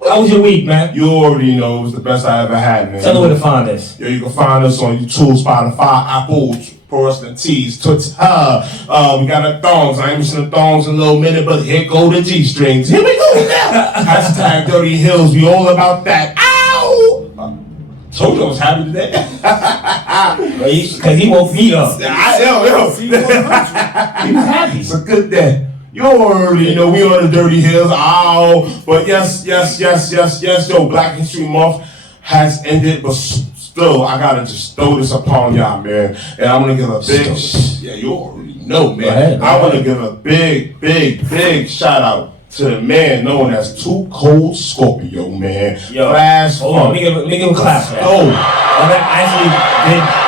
How was your week, man? You already know it was the best I ever had, man. Tell them where to find us. Yo, you can find us on YouTube, Spotify, Apple, Pro Wrestling Tees, Twitter. We got our thongs. I ain't missing the thongs in a little minute, but here go the G-strings. Here we go now. Hashtag DirtyHeelz. We all about that. Ow! Told you I was happy today. Because he woke me up. He was happy. It's a good day. You already know we on the DirtyHeelz. Ow. But yes. Yo, Black History Month has ended, but still, I gotta just throw this upon y'all, man. And I'm gonna give a big, you already know, man. I wanna give a big shout out to the man known as Too Cold Scorpio, man. Yo, hold on, let me give a clap for that. I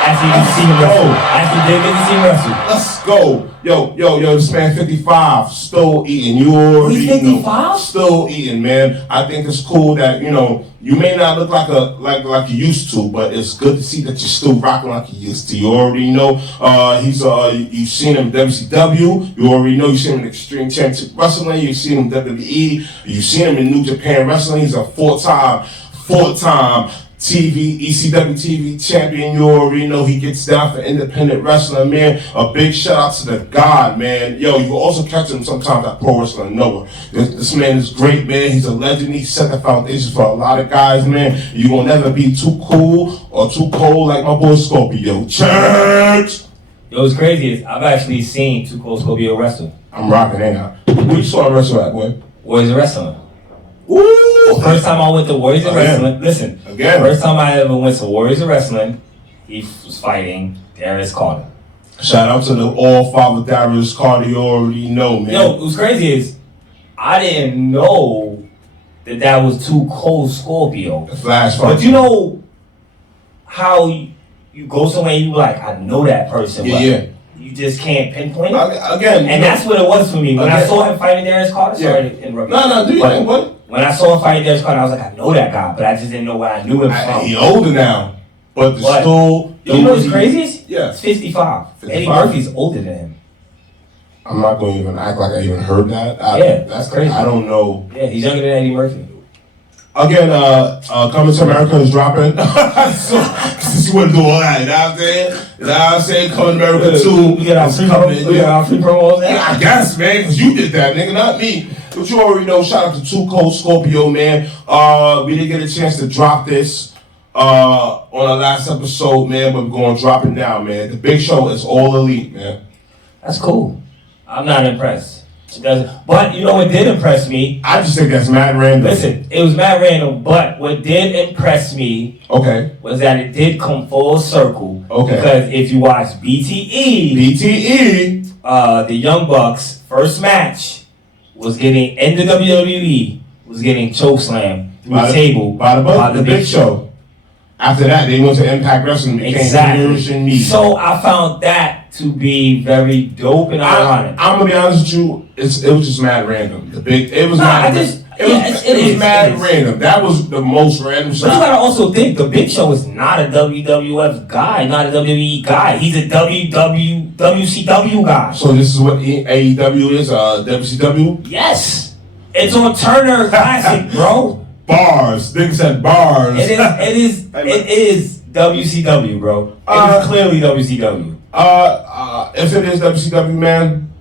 actually did see him wrestle. I actually did get to see him wrestle. Let's go. Yo, this man 55, still eating. You already He's 55? Still eating, man. I think it's cool that, you may not look like you used to, but it's good to see that you're still rocking like you used to. You already know you've seen him in WCW. You already know you've seen him in Extreme Championship Wrestling. You've seen him in WWE. You've seen him in New Japan Wrestling. He's a four-time TV, ECW TV champion. You already know he gets down for independent wrestling, man. A big shout out to the God, man. Yo, you can also catch him sometimes at Pro Wrestling Noah. This man is great, man. He's a legend. He set the foundation for a lot of guys, man. You will never be too cool or too cold like my boy Scorpio. Church! Yo, what's crazy is I've actually seen Too Cold Scorpio wrestle. I'm rocking, ain't I? Where you saw him wrestle at, boy? Warriors of Wrestling. Ooh! First time I went to Warriors of Wrestling, listen. Again. First time I ever went to Warriors of Wrestling, he was fighting Darius Carter. Shout out to the All-Father Darius Carter, you already know, man. Yo, what's crazy is I didn't know that was Too Cold Scorpio. The Flash But you know how you go somewhere and you like, I know that person, but you just can't pinpoint it. Again, and that's what it was for me. When I saw him fighting Darius Carter, sorry to interrupt you. No, do you think what? When I saw him fighting Darius Carter, I was like, I know that guy, but I just didn't know where I knew him from. He older now, but still. You know what's crazy? Yeah. It's 55. Eddie Murphy's older than him. I'm not going to even act like I even heard that. That's crazy. I don't know. Yeah, he's younger than Eddie Murphy. Again, Coming to America is dropping. So, since you want to do all that, you know what I'm saying? Coming to America 2. We got our free promos now? Yeah, I guess, man, because you did that, nigga, not me. But you already know, shout out to Too Cold Scorpio, man. We didn't get a chance to drop this on the last episode, man, but we're going to drop it now, man. The big show is all elite, man. That's cool. I'm not impressed. She doesn't. But you know what did impress me? I just think that's mad random. Listen, it was mad random, but what did impress me was that it did come full circle. Okay. Because if you watch BTE, the Young Bucks first match was getting in the WWE was getting chokeslammed through the table by the Big Show. After that, they went to Impact Wrestling and became Irish and Meat. So I found that to be very dope and ironic. I'm gonna be honest with you, it was just mad random. It was mad random. That was the most random shot. But you gotta also think the Big Show is not a WWF guy, not a WWE guy. He's a WCW guy. So this is what AEW is, WCW? Yes. It's on Turner Classic, bro. Bars. Nigga said bars. It is WCW, bro. It is clearly WCW. If it is WCW, man.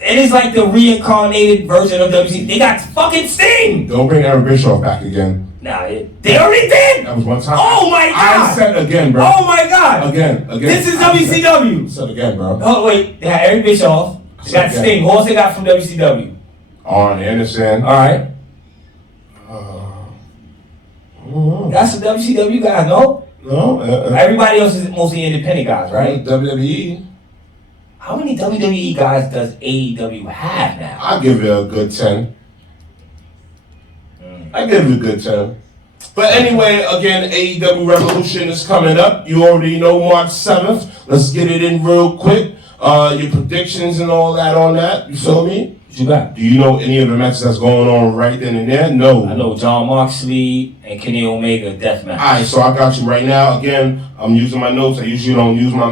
It is like the reincarnated version of WCW. They got fucking Sting. Don't bring Eric Bischoff back again. Nah, they already did. That was one time. Oh my god. I said again, bro. Oh my god. Again. This is WCW. I said again, bro. Oh wait, they had Eric Bischoff. They got Sting. Who else they got from WCW? Arn Anderson. All right. That's the WCW guys, no? No. Everybody else is mostly independent guys, right? WWE. How many WWE guys does AEW have now? I'll give it a good 10. I give it a good 10. But anyway, again, AEW Revolution is coming up. You already know March 7th. Let's get it in real quick. Your predictions and all that on that. You feel me? What you got? Do you know any of the matches that's going on right then and there? No. I know John Moxley and Kenny Omega death match. Alright, so I got you right now. Again, I'm using my notes. I usually don't use my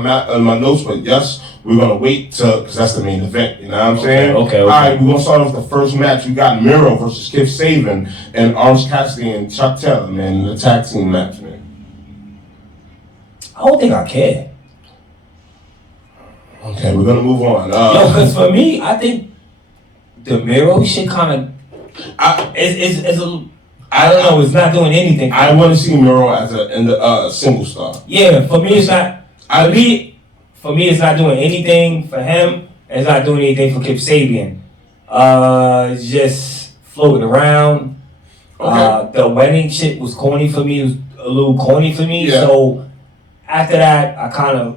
notes, but yes, we're gonna wait because that's the main event. You know what I'm saying? Okay. Alright, we're gonna start off the first match. We got Miro versus Kip Sabian and Orange Cassidy and Chuck Taylor, man, the tag team match, man. I don't think I care. Okay, we're gonna move on. Because for me, I think the Miro shit kind of is a. I don't know. It's not doing anything. I want to see Miro as a single star. Yeah, for me it's not. For me it's not doing anything for him. It's not doing anything for Kip Sabian. It's just floating around. Okay. The wedding shit was corny for me. It was a little corny for me. Yeah. So after that, I kind of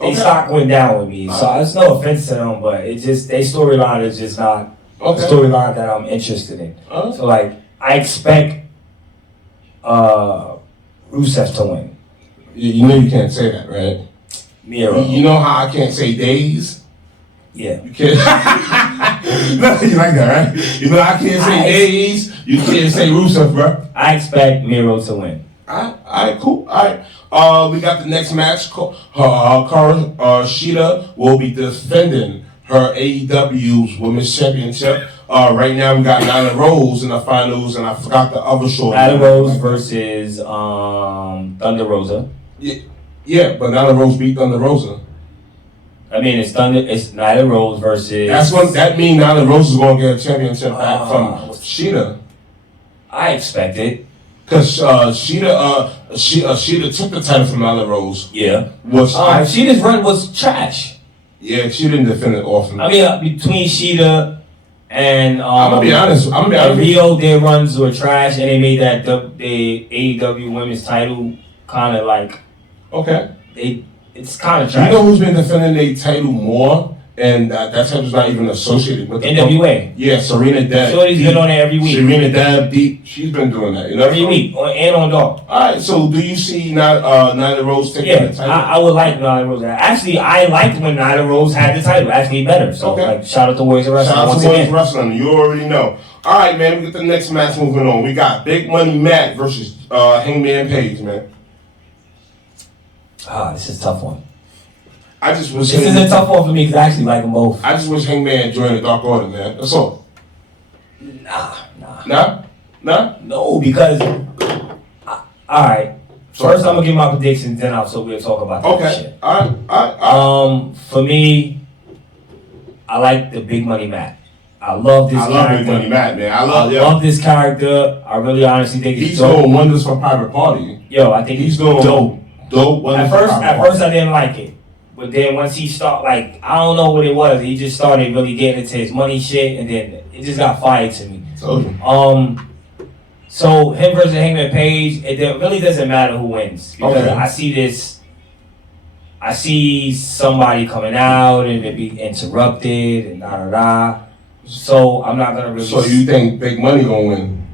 They stock went down with me. So it's no offense to them, but it just their storyline is just not the storyline that I'm interested in. So like I expect Rusev to win. You know you can't say that, right? Miro. You know how I can't say days? Yeah. You can't. No, you like that, right? You know I can't say days. You can't say Rusev, bro. I expect Miro to win. Alright, cool. Alright. We got the next match. Shida will be defending her AEW's Women's Championship. Right now we got Nyla Rose in the finals, and I forgot the other short. Nyla Rose versus Thunder Rosa. Yeah, but Nyla Rose beat Thunder Rosa. I mean, it's Nyla Rose versus. That means Nyla Rose is going to get a championship back from Shida. I expect it. Because Shida took the title from Nyla Rose. Yeah. Shida's run was trash. Yeah, she didn't defend it often. I mean, between Shida and I'm gonna be honest. Rio, their runs were trash, and they made that the AEW Women's title kind of like it's kind of trash. You know who's been defending their title more, and that title's not even associated with the NWA. Yeah, Serena Deeb. Shorty's been on there every week. Serena Deeb, she's been doing that. You know, every week and on Dog. All right, so do you see Nyla Rose taking the title? I would like Nyla Rose. Actually, I liked when Nyla Rose had the title. Actually, better. So, like, shout out to Warriors of Wrestling. Shout out to Warriors of Wrestling. You already know. All right, man. We get the next match moving on. We got Big Money Matt versus Hangman Page, man. This is a tough one. This is a tough one for me because I actually like them both. I just wish Hangman joined the Dark Order, man. That's all. Nah? No, because alright. First I'm gonna give my predictions, then we'll talk about that shit. Alright. For me, I like the Big Money Matt. I love this character. I love Big Money Matt, man. I love this character. I really honestly think he's doing wonders for Private Party. Yo, I think he's doing dope. At first I didn't like it. But then once he start, like, I don't know what it was. He just started really getting into his money shit, and then it just got fired to me. So him versus Hangman Page, it really doesn't matter who wins because I see this. I see somebody coming out and it be interrupted and da. So I'm not gonna really. So you think Big Money gonna win?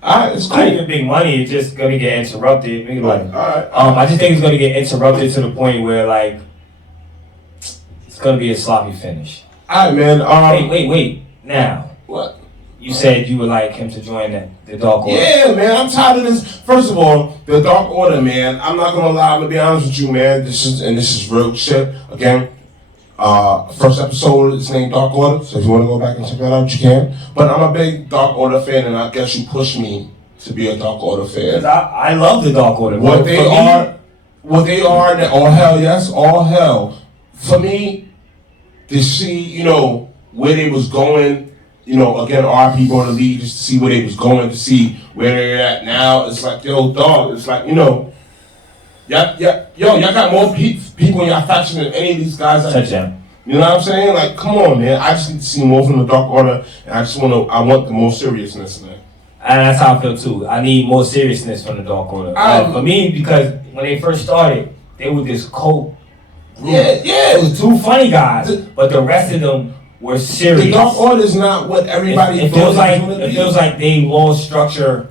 Alright, it's cool. Not even Big Money, it's just gonna get interrupted. Maybe like, alright. I just think it's gonna get interrupted to the point where like it's gonna be a sloppy finish. Alright, man. Wait. Now, what? You said you would like him to join the Dark Order. Yeah, man. I'm tired of this. First of all, the Dark Order, man. I'm not gonna lie. I'm gonna be honest with you, man. This is real shit. Again, first episode is named Dark Order. So if you want to go back and check that out, you can. But I'm a big Dark Order fan, and I guess you pushed me to be a Dark Order fan. I love the Dark Order. What they are, all hell, yes, all hell. For me, to see, where they was going. Again, RP brought the lead just to see where they was going, to see where they're at now. It's like, yo, dog, it's like, y'all got more people in your faction than any of these guys. Touchdown. You know what I'm saying? Like, come on, man. I just need to see more from the Dark Order, and I want the more seriousness, man. And that's how I feel too. I need more seriousness from the Dark Order. For me, because when they first started, they were this cult group. Yeah. It was two funny guys, but the rest of them were serious. The Dark Order is not what everybody it feels like. It feels like they lost structure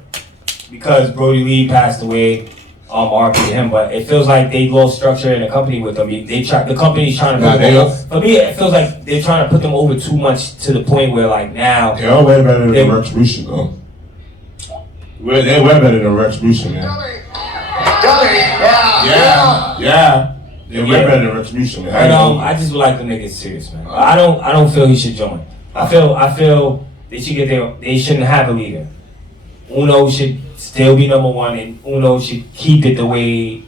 because Brody Lee passed away. RP him, but it feels like they lost structure in the company with them. The company's trying to put them over. For me, it feels like they're trying to put them over too much to the point where like now they're all way better than Retribution though. They're way better than Retribution, man. Yeah. They're way better than Retribution, man. I just would like them to get serious, man. I don't feel he should join. I feel they should they shouldn't have a leader. Uno should still be number one, and Uno should keep it the way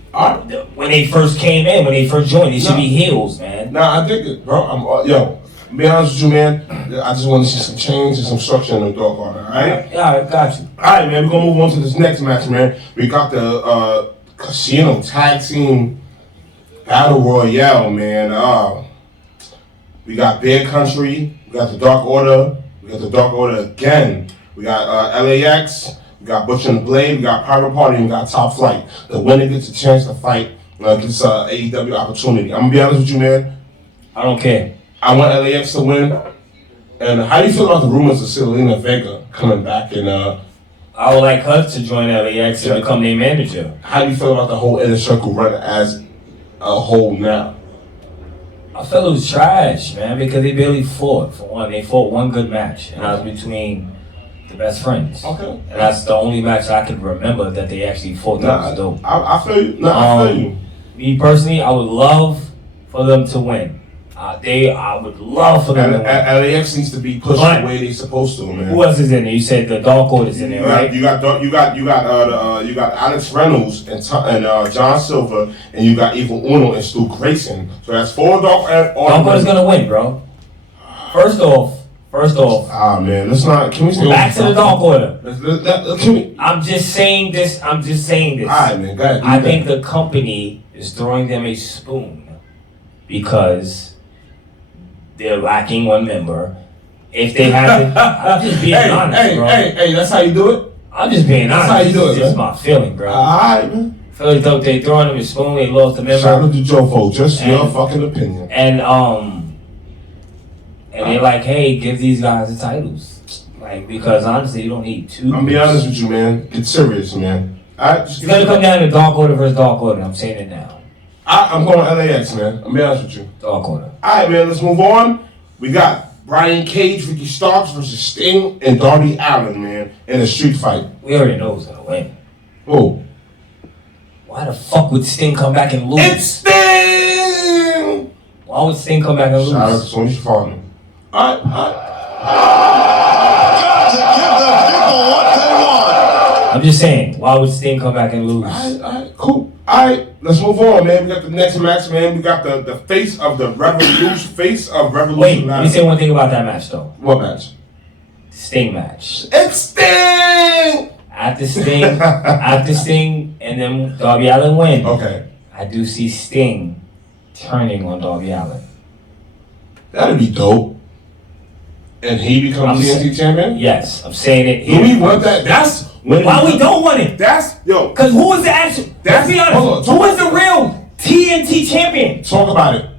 when they first came in, when they first joined. They should be Heelz, man. Nah, I dig it, bro. To be honest with you, man, I just want to see some change and some structure in the Dark Order, alright? Yeah, I got you. Alright, man, we're gonna move on to this next match, man. We got the Casino Tag Team Battle Royale, man. We got Bear Country, we got the Dark Order, we got the Dark Order again. We got LAX, we got Butcher and Blade, we got Pirate Party, and we got Top Flight. The winner gets a chance to fight this AEW opportunity. I'm gonna be honest with you, man. I don't care. I want LAX to win. And how do you feel about the rumors of Selena Vega coming back? And I would like her to join LAX and become their manager. How do you feel about the whole Inner Circle run as a whole now? I felt it was trash, man, because they barely fought. For one, they fought one good match, and that was between the best friends. Okay. And that's the only match I can remember that they actually fought that was dope. I feel you. I feel you. Me personally, I would love for them to win. I would love for them to win. LAX needs to be pushed the way they're supposed to, man. Who else is in there? You said the Dark Order is in there, right? You got Alex Reynolds and John Silver, and you got Evil Uno and Stu Grayson. So that's 4 Dark Order. Dark Order's gonna win, bro. First off. Ah, man, let's not. Can we stay back to the Dark Order? Can we? I'm just saying this. All right, man, go ahead. I think the company is throwing them a spoon because they're lacking one member. If they have to, I'm just being honest, bro. Hey, that's how you do it? I'm just being honest. That's how you do it, It's just my feeling, bro. Alright, man. I feel like they throwing them a spoon, they lost a member. Shout out to Jofo, just your fucking opinion. And they're like, hey, give these guys the titles. Like, because honestly, you don't need 2. I'm be honest with you, man. Get serious, man. It's gonna come down to Dark Order versus Dark Order. I'm saying it now. I'm going LAX, man. I'm be honest with you. Dark Order. Alright, man, let's move on. We got Brian Cage, Ricky Starks versus Sting and Darby Allin, man, in a street fight. We already know who's gonna win. Who? Why the fuck would Sting come back and lose? It's Sting! Why would Sting come back and lose? Shout out to Sony Farmer. Alright. Got to give the people what they want. I'm just saying, why would Sting come back and lose? Alright, cool. Alright, let's move on, man. We got the next match, man. We got the face of the Revolution. Wait, let me say one thing about that match, though. What match? Sting match. It's Sting! After Sting, and then Darby Allin win. Okay. I do see Sting turning on Darby Allin. That'd be dope. And he becomes TNT champion? Yes, I'm saying it. Do we want that? That's when. Why we don't want it? That's yo. Because who is the actual? Let's be honest. Who is the real TNT champion? Talk about it.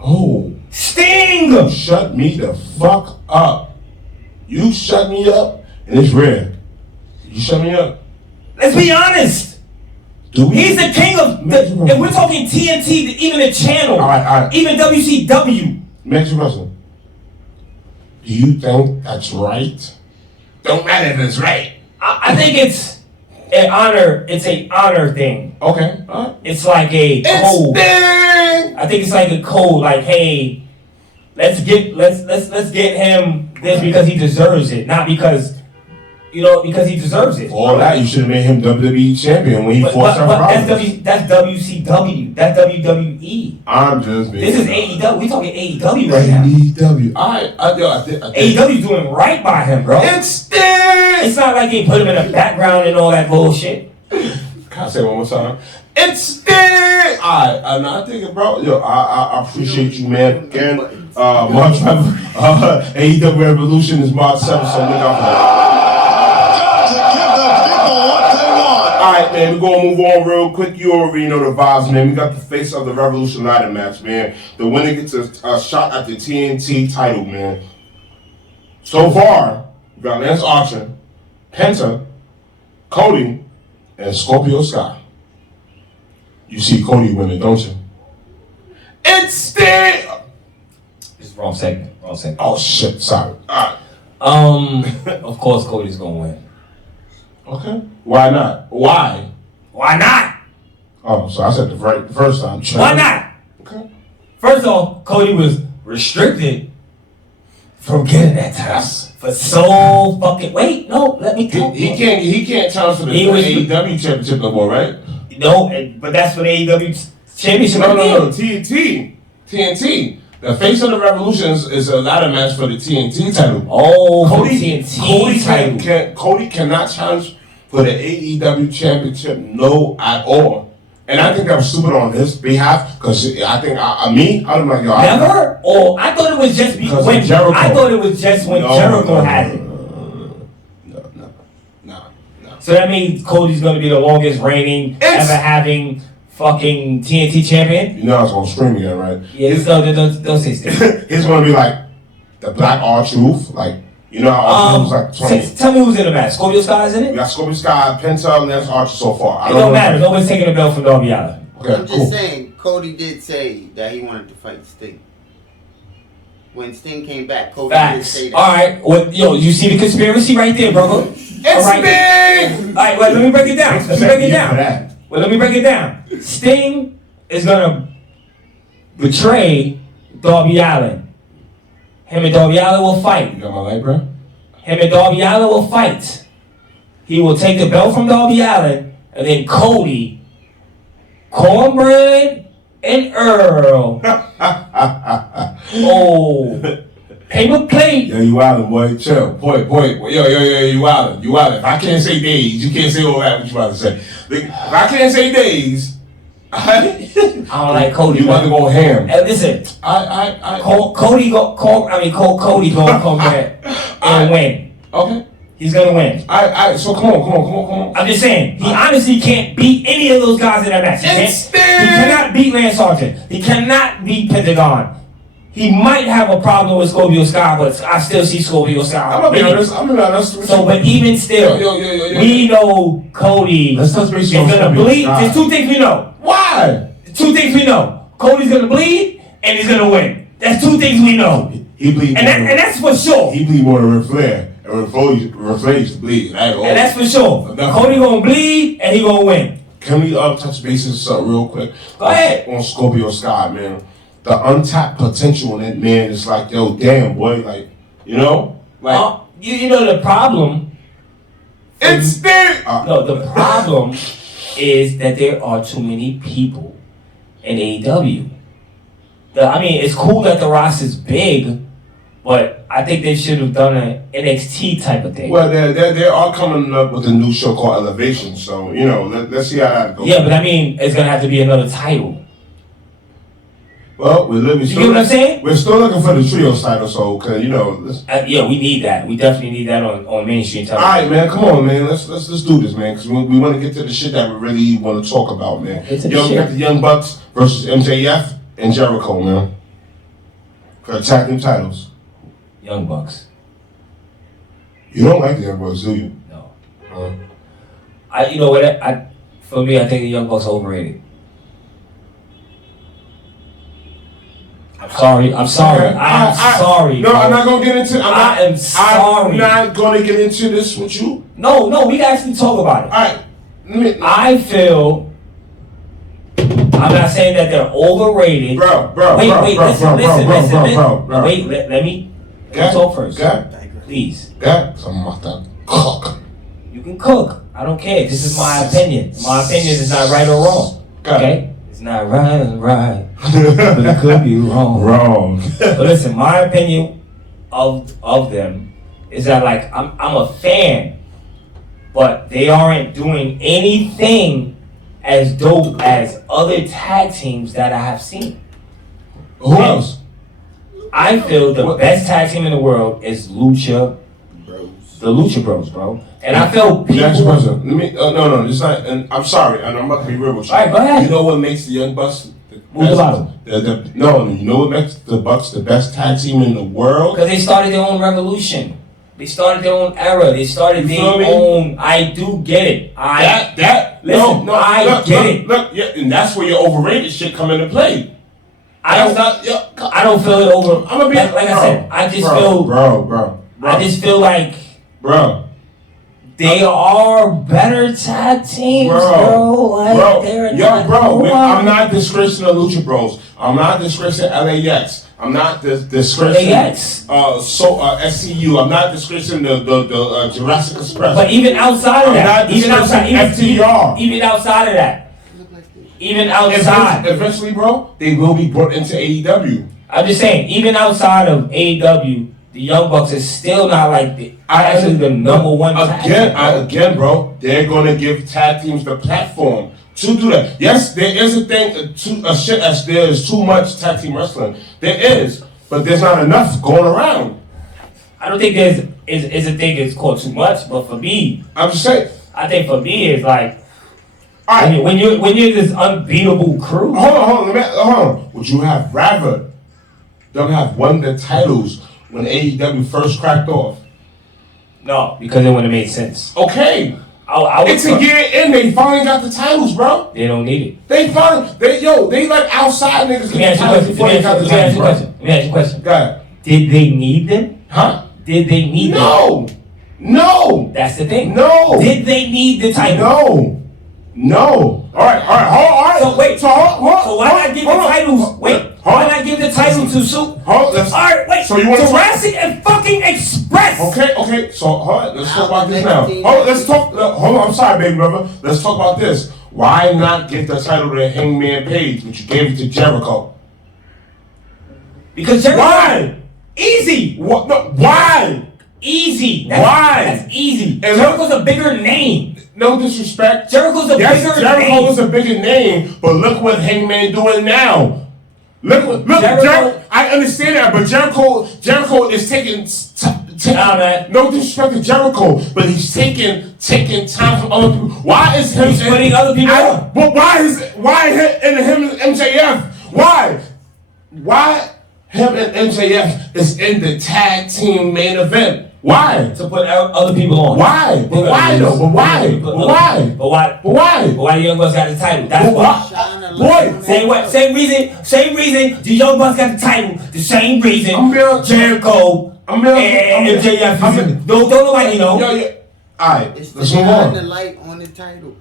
Oh, Sting. Shut me the fuck up. You shut me up, and it's rare. You shut me up. Let's be honest. He's the king of. If we're talking TNT, even the channel, all right. Even WCW. Next question. Do you think that's right? Don't matter if it's right. I think it's an honor. It's an honor thing. Okay. It's like a code. I think it's like a code. Like, hey, let's get him this because he deserves it, not because because he deserves it. All that you should have made him WWE champion when he fought Seth Rollins. That's WCW. That's WWE. I'm just. This is AEW. We talking AEW right now. AEW. I think AEW's doing right by him, bro. It's not like they put him in the background and all that bullshit. Can I say it one more time? It's there. I think, bro. Yo, I appreciate you, man. Again, March AEW Revolution is March 7th, so look out for that. Alright, man, we're gonna move on real quick. You already know the vibes, man. We got the face of the Revolution ladder match, man. The winner gets a shot at the TNT title, man. So far, we got Lance Archer, Penta, Cody, and Scorpio Sky. You see Cody winning, don't you? It's the... It's wrong segment. Oh, shit, sorry. Alright. Of course Cody's gonna win. Okay. Why not? Why? Why not? Oh, so I said the first time. Why not? Okay. First of all, Cody was restricted from getting that title for so fucking. Wait, no, let me talk. He can't challenge for the AEW championship no more, right? No, but that's for the AEW championship. No, TNT. The face of the Revolution is a ladder match for the TNT title. Oh, TNT Cody cannot challenge for the AEW championship, no, at all. And I think that was stupid on his behalf because I think I'm like, yo, never. I thought it was just when Jericho. I thought it was just when Jericho had it. No. So that means Cody's gonna be the longest reigning ever having fucking TNT champion. You know I was gonna scream again, right? Yeah, don't say stuff. It's gonna be like the Black R-Truth, like you know how was like 20. Tell me who's in the match. Scorpio Sky's in it? We got Scorpio Sky, Penta, and Lance Archer so far. It don't matter. Nobody's taking the belt from Darby Allin. Okay, I'm just saying, Cody did say that he wanted to fight Sting. When Sting came back, Cody did say that. Alright, well, you see the conspiracy right there, brother? It's Sting! Alright, well, let me break it down. Let me break it down. Sting is gonna betray Darby Allin. Him and Darby Allin will fight. You got my light, bro? Him and Darby Allin will fight. He will take the belt from Darby Allin, and then Cody, Cornbread, and Earl. Paper plate. Yo, you wildin', boy. Chill. Point. Yo, you wildin'. If I can't say days, you can't say all that, what you about to say. If I can't say days, I don't like Cody. You about to go ham. And listen, Cody gonna come back and win. Okay. He's gonna win. So come on. I'm just saying, he honestly can't beat any of those guys in that match. He cannot beat Lance Archer. He cannot beat Pentagon. He might have a problem with Scorpio Sky, but I still see Scorpio Sky. I'm gonna be honest. So, but even still, we know Cody is gonna bleed. There's two things we know. Why? Two things we know. Cody's gonna bleed and he's gonna win. That's two things we know. He bleeds, and that's for sure. He bleed more than Ric Flair. And Ric Flair used to bleed. And that's for sure. Cody gonna bleed and he gonna win. Can we touch bases real quick? Go ahead. On Scorpio Sky, man. The untapped potential in that man is like, yo, damn, boy, like, you know? Like, you know the problem? It's there! No, the problem is that there are too many people in AEW. It's cool that the roster's big, but I think they should have done an NXT type of thing. Well, they are coming up with a new show called Elevation, so, let's see how that goes. Yeah, but it's going to have to be another title. Well, we're living. You get what I'm saying? We're still looking for the trios title, so cause you know. Yeah, we need that. We definitely need that on mainstream television. All right, man. Come on, man. Let's do this, man. Cause we want to get to the shit that we really want to talk about, man. We got the Young Bucks versus MJF and Jericho, man. For the tag team titles. Young Bucks. You don't like the Young Bucks, do you? No. You know what? For me, I think the Young Bucks are overrated. I'm sorry. I'm sorry. No, I'm not gonna get into. I'm sorry. I'm not gonna get into this with you. No, we can actually talk about it. All right. I feel. I'm not saying that they're overrated. Bro. Wait, let me talk first. Please. I'm about to cook. You can cook. I don't care. This is my opinion. My opinion is not right or wrong. Okay? It's not right, but it could be wrong. But listen, my opinion of them is that like I'm a fan, but they aren't doing anything as dope as other tag teams that I have seen. Who else? I feel the best tag team in the world is Lucha Bros. The Lucha Bros, bro. And I feel people. Next person. Let me. No. It's not. And I'm sorry. And I'm about to be real with you. All right, go ahead. You know what makes the Young Bucks? Who's about them? No. You know what makes the Bucks the best tag team in the world? Because they started their own revolution. They started their own era. They started their own. I do get it. I get it. Look, yeah, and that's where your overrated shit come into play. I don't feel it over. I'm gonna be like I said. I just feel, bro. I just feel like, they are better tag teams, bro. I'm not disgracing the Lucha Bros. I'm not disgracing LAX. I'm not disgracing SCU. I'm not disgracing the Jurassic Express. But even outside of that, even outside of that. Eventually, bro, they will be brought into AEW. I'm just saying, even outside of AEW, the Young Bucks is still not like actually the number one tag team. Again, bro, they're gonna give tag teams the platform to do that. Yes, there is a thing as there is too much tag team wrestling. There is, but there's not enough going around. I don't think there's a thing that's called too much, but for me, I'm just saying. I think for me it's like when you're this unbeatable crew. Hold on. Would you have rather them have won the titles when AEW first cracked off? No, because it wouldn't have made sense. Okay. It's a year in, they finally got the titles, bro. They don't need it. They let outside niggas get the titles before they got the titles. Let me ask you a question. Go ahead. Did they need them? Huh? Did they need them? No. That's the thing. No. Did they need the title? No. All right. So wait. So why not give the titles? Why not give the title to Soup? So you want Jurassic and fucking Express? Okay. So let's talk about this now. Hold on. I'm sorry, baby brother. Let's talk about this. Why not give the title to Hangman Page, but you gave it to Jericho? Because Jericho. Why? Easy. What? No. Why? Easy. Why? That's easy. And Jericho's a bigger name. No disrespect. Jericho is a bigger name, but look what Hangman doing now. Look, Jericho, I understand that, but Jericho is taking no disrespect to Jericho, but he's taking time from other people. Why is him putting other people on? But why him and MJF? Why him and MJF is in the tag team main event? Why? To put other people on. Why? But why though? But why? But why the Young Bucks got the title? That's why. Boy, same reason. The Young Bucks got the title. The same reason. Jericho and MJF. Don't nobody know. Alright, let's move on. The light on the title.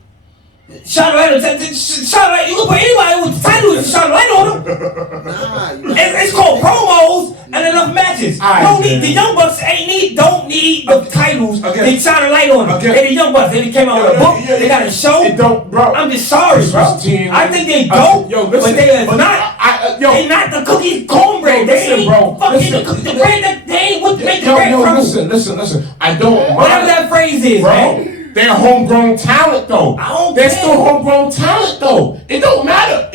Shine light. You can put anybody with the title and shine light on them. It's called promos and enough matches. The Young Bucks don't need the titles. They shine a light on them. They the Young Bucks. They came out with a book. They got a show. I'm just sorry, bro. I think they don't. But they are not. They not the cookie cornbread. They ain't fucking the bread that they ain't what make the bread from. Listen. I don't. Whatever that phrase is, man. They're homegrown talent though. They're still homegrown talent though. It don't matter.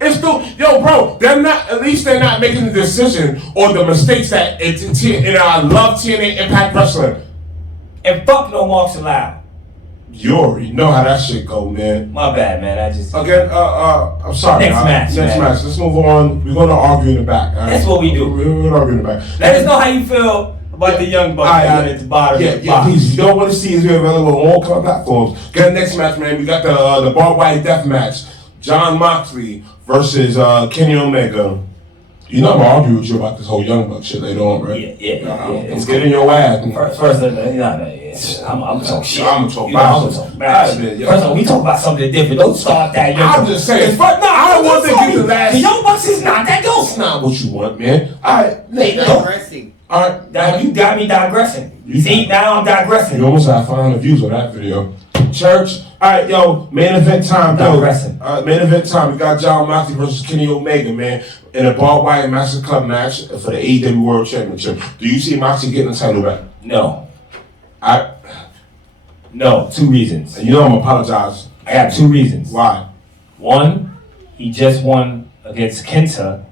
It's still, yo, bro. They're not. At least they're not making the decision or the mistakes that it's and I love TNA Impact Wrestling. And fuck no marks allowed. You already know how that shit go, man. My bad, man. I just again. I'm sorry. Next match. Next match. Let's move on. We're gonna argue in the back. Right? That's what we do. We're gonna argue in the back. Let us know how you feel about the young bucks down at the bottom. Yeah, please. If you don't want to see us, we're available on all kind of platforms. Get the next match, man. We got the barbed wire death match. John Moxley versus Kenny Omega. You know I'm gonna argue with you about this whole Young Buck shit later on, right? Yeah. It's getting your ass. First, I'm talking shit. I'm talking about shit. First of all, we talk about something different. Don't start that. I'm just saying. I don't want to give the last. The Young Bucks is not that good. That's not what you want, man. All right, digressing. All right, now you got me digressing. See, now I'm digressing. You almost had 500 views on that video. Church. All right, yo, main event time, though. Main event time. We got John Moxley versus Kenny Omega, man, in a barbed wire Master Club match for the AEW World Championship. Do you see Moxley getting the title back? No. No, 2 reasons. And you know I'm gonna apologize. I got 2 reasons. Why? One, he just won against Kenta,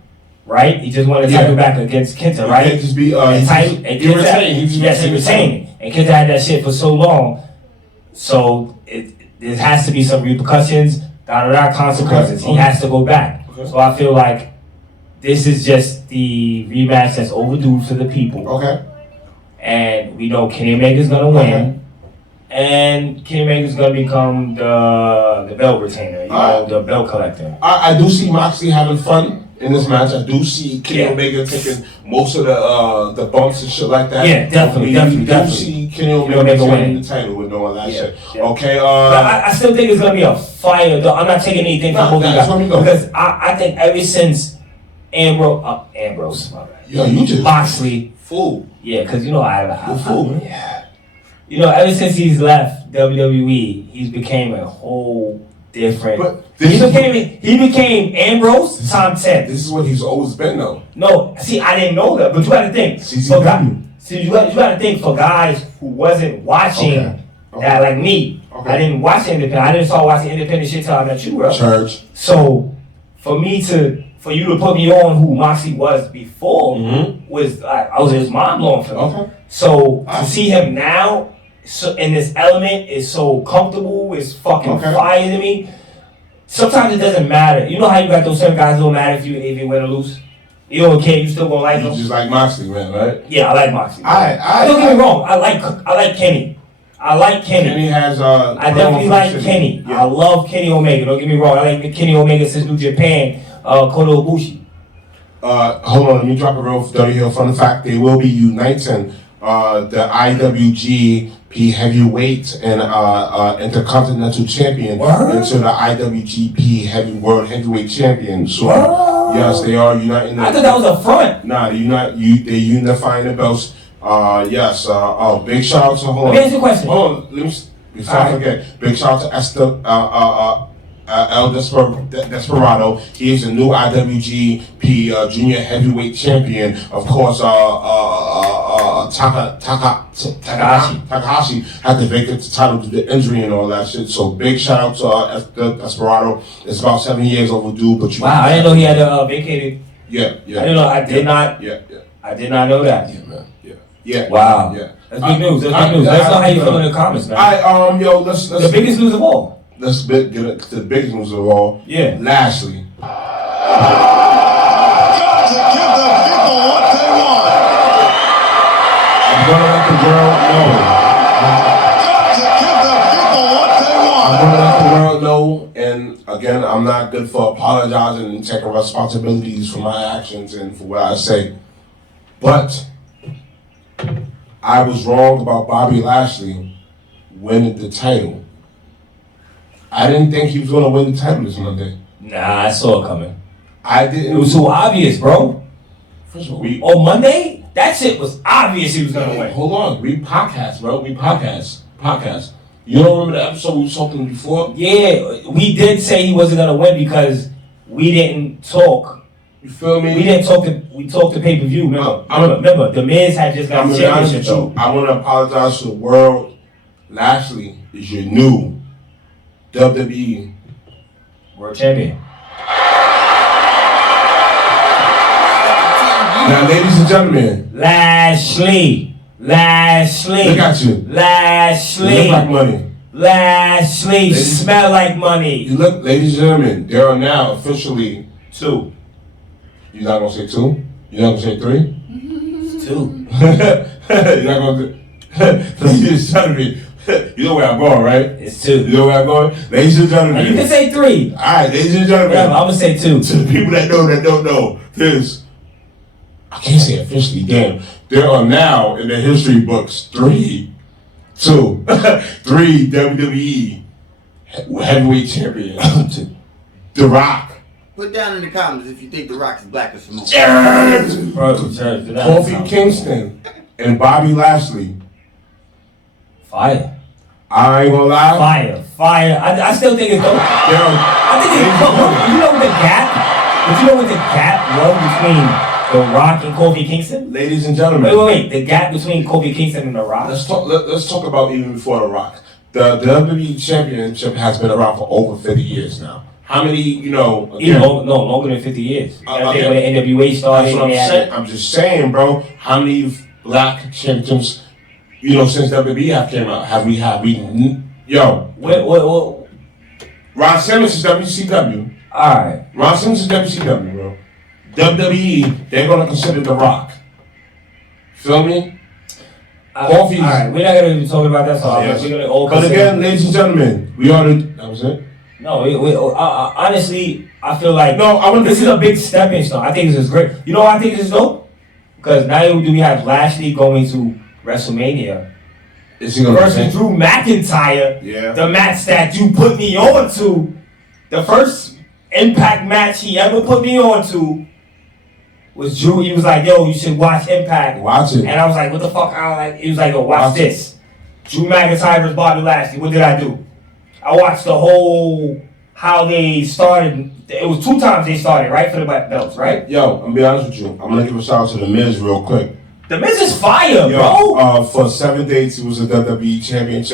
right? He just won the title back against Kenta, right? He just be he retained. Yes, he retained. And Kenta had that shit for so long, so there has to be some repercussions, consequences. Okay. He has to go back. Okay. So I feel like this is just the rematch that's overdue for the people. Okay. And we know Kenny Omega's gonna win. Okay. And Kenny Omega's gonna become the belt retainer, the belt collector. I do see Moxley having fun in this match. I do see Kenny Omega taking most of the bumps and shit like that. Yeah, definitely. You do see Kenny Omega winning the title with all that shit. Yeah. Okay. But I still think it's gonna be a fire. Though I'm not taking anything from both of you guys because I think ever since Ambrose, my bad. Yo, you just Moxley, fool. Yeah, because you know you're fool. Yeah. You know, ever since he's left WWE, he's became a whole different. He became Ambrose times 10. This is what he's always been, though. No, see, I didn't know that, but you got to think. You got to think for guys who wasn't watching that, like me. Okay. I didn't watch independent. I didn't start watching independent shit till I met you, bro. Church. So for you to put me on who Moxley was before was I was just mind blowing for me. Okay. So to see him now. In this element is so comfortable, it's fucking fire to me. Sometimes it doesn't matter. You know how you got those certain guys, it don't matter if you win or lose. You don't care, you still gonna like them. You just like Moxley, man, right? Yeah, I like Moxley. Don't get me wrong, I like Kenny. Kenny has I definitely like Kenny. Yeah. I love Kenny Omega. Don't get me wrong, I like Kenny Omega since New Japan, Kota Ibushi. Hold on, let me drop a real Dirty Heel fun fact. They will be uniting the IWGP Heavyweight and Intercontinental Champion into the IWGP World Heavyweight Champion. So yes, they are uniting. I thought that was a front. Nah, they unifying the belts. Yes. Big shout out to Let me ask you a question. Hold on, before I forget. Big shout out to Esther. El Desperado. He is a new IWGP Junior Heavyweight Champion. Of course, Takahashi had to vacate the title due to injury and all that shit. So big shout out to El Desperado. It's about 7 years overdue, but I didn't know he had vacated. Yeah. I didn't know. I did not. Yeah. I did not know that. Yeah, man. Yeah. Wow. Yeah. That's big news. That's big news. Let us know how you feel in the comments, man. Let's the biggest news of all. Let's get to the biggest news of all. Yeah. Lashley. Got to give the people what they want. I'm gonna let the world know. Got to give the people what they want. I'm gonna let the world know. And again, I'm not good for apologizing and taking responsibilities for my actions and for what I say. But I was wrong about Bobby Lashley winning the title. I didn't think he was going to win the title this Monday. Nah, I saw it coming. I didn't. It was so obvious, bro. First of all, on Monday, that shit was obvious he was going to win. Hold on. We podcast, bro. We podcast. You don't remember the episode we were talking before? Yeah, we did say he wasn't going to win because we didn't talk. You feel me? We talked to pay-per-view. Remember, The Miz had just got the championship, though. I want to apologize to the world. Lashley is your new WWE World Champion. Now, ladies and gentlemen. Lashley. Look at you. Lashley. You look like money. Lashley. Smell like money. You look, ladies and gentlemen, there are now officially 2. You're not going to say 2? You're not going to say 3? It's 2. You're not going to ladies and gentlemen, you know where I'm going, right? It's 2. You know where I'm going? Ladies and gentlemen. You can say 3. All right, ladies and gentlemen. Yeah, I'm going to say 2. To the people that know that don't know, I can't say officially, damn. There are now in the history books 3 WWE heavyweight champions. The Rock. Put down in the comments if you think The Rock is black or Samoan. Kofi Kingston and Bobby Lashley. Fire. I ain't gonna lie. Fire. I still think it's dope. I think it's dope. You know what the gap? But you know what the gap was between The Rock and Kofi Kingston? Ladies and gentlemen. Wait. The gap between Kofi Kingston and The Rock? Let's talk about even before The Rock. The WWE Championship has been around for over 50 years now. How many, longer than 50 years. I think when the NWA started. That's what I'm saying. I'm just saying, bro. How many black champions, since WWE have came out, have we What? Ron Simmons is WCW. Alright. Ron Simmons is WCW, bro. WWE, they're gonna consider The Rock. Feel me? Alright, we're not gonna be talking about that, so we're gonna all. But again, ladies and gentlemen, that was it. No, honestly, I feel like this is a big stepping stone. I think this is great. You know why I think this is dope? Because not only do we have Lashley going to WrestleMania versus Drew McIntyre, the match that you put me on to, the first Impact match he ever put me on to was Drew. He was like, yo, you should watch Impact. Watch it. And I was like, what the fuck? He was like, yo, watch this. Drew McIntyre versus Bobby Lashley. What did I do? I watched the whole, how they started. It was 2 times they started, right? For the black belts, right? Yo, I'm gonna be honest with you. I'm gonna give a shout out to The Miz real quick. The Miz is fire, bro. For 7 days, he was a WWE champion,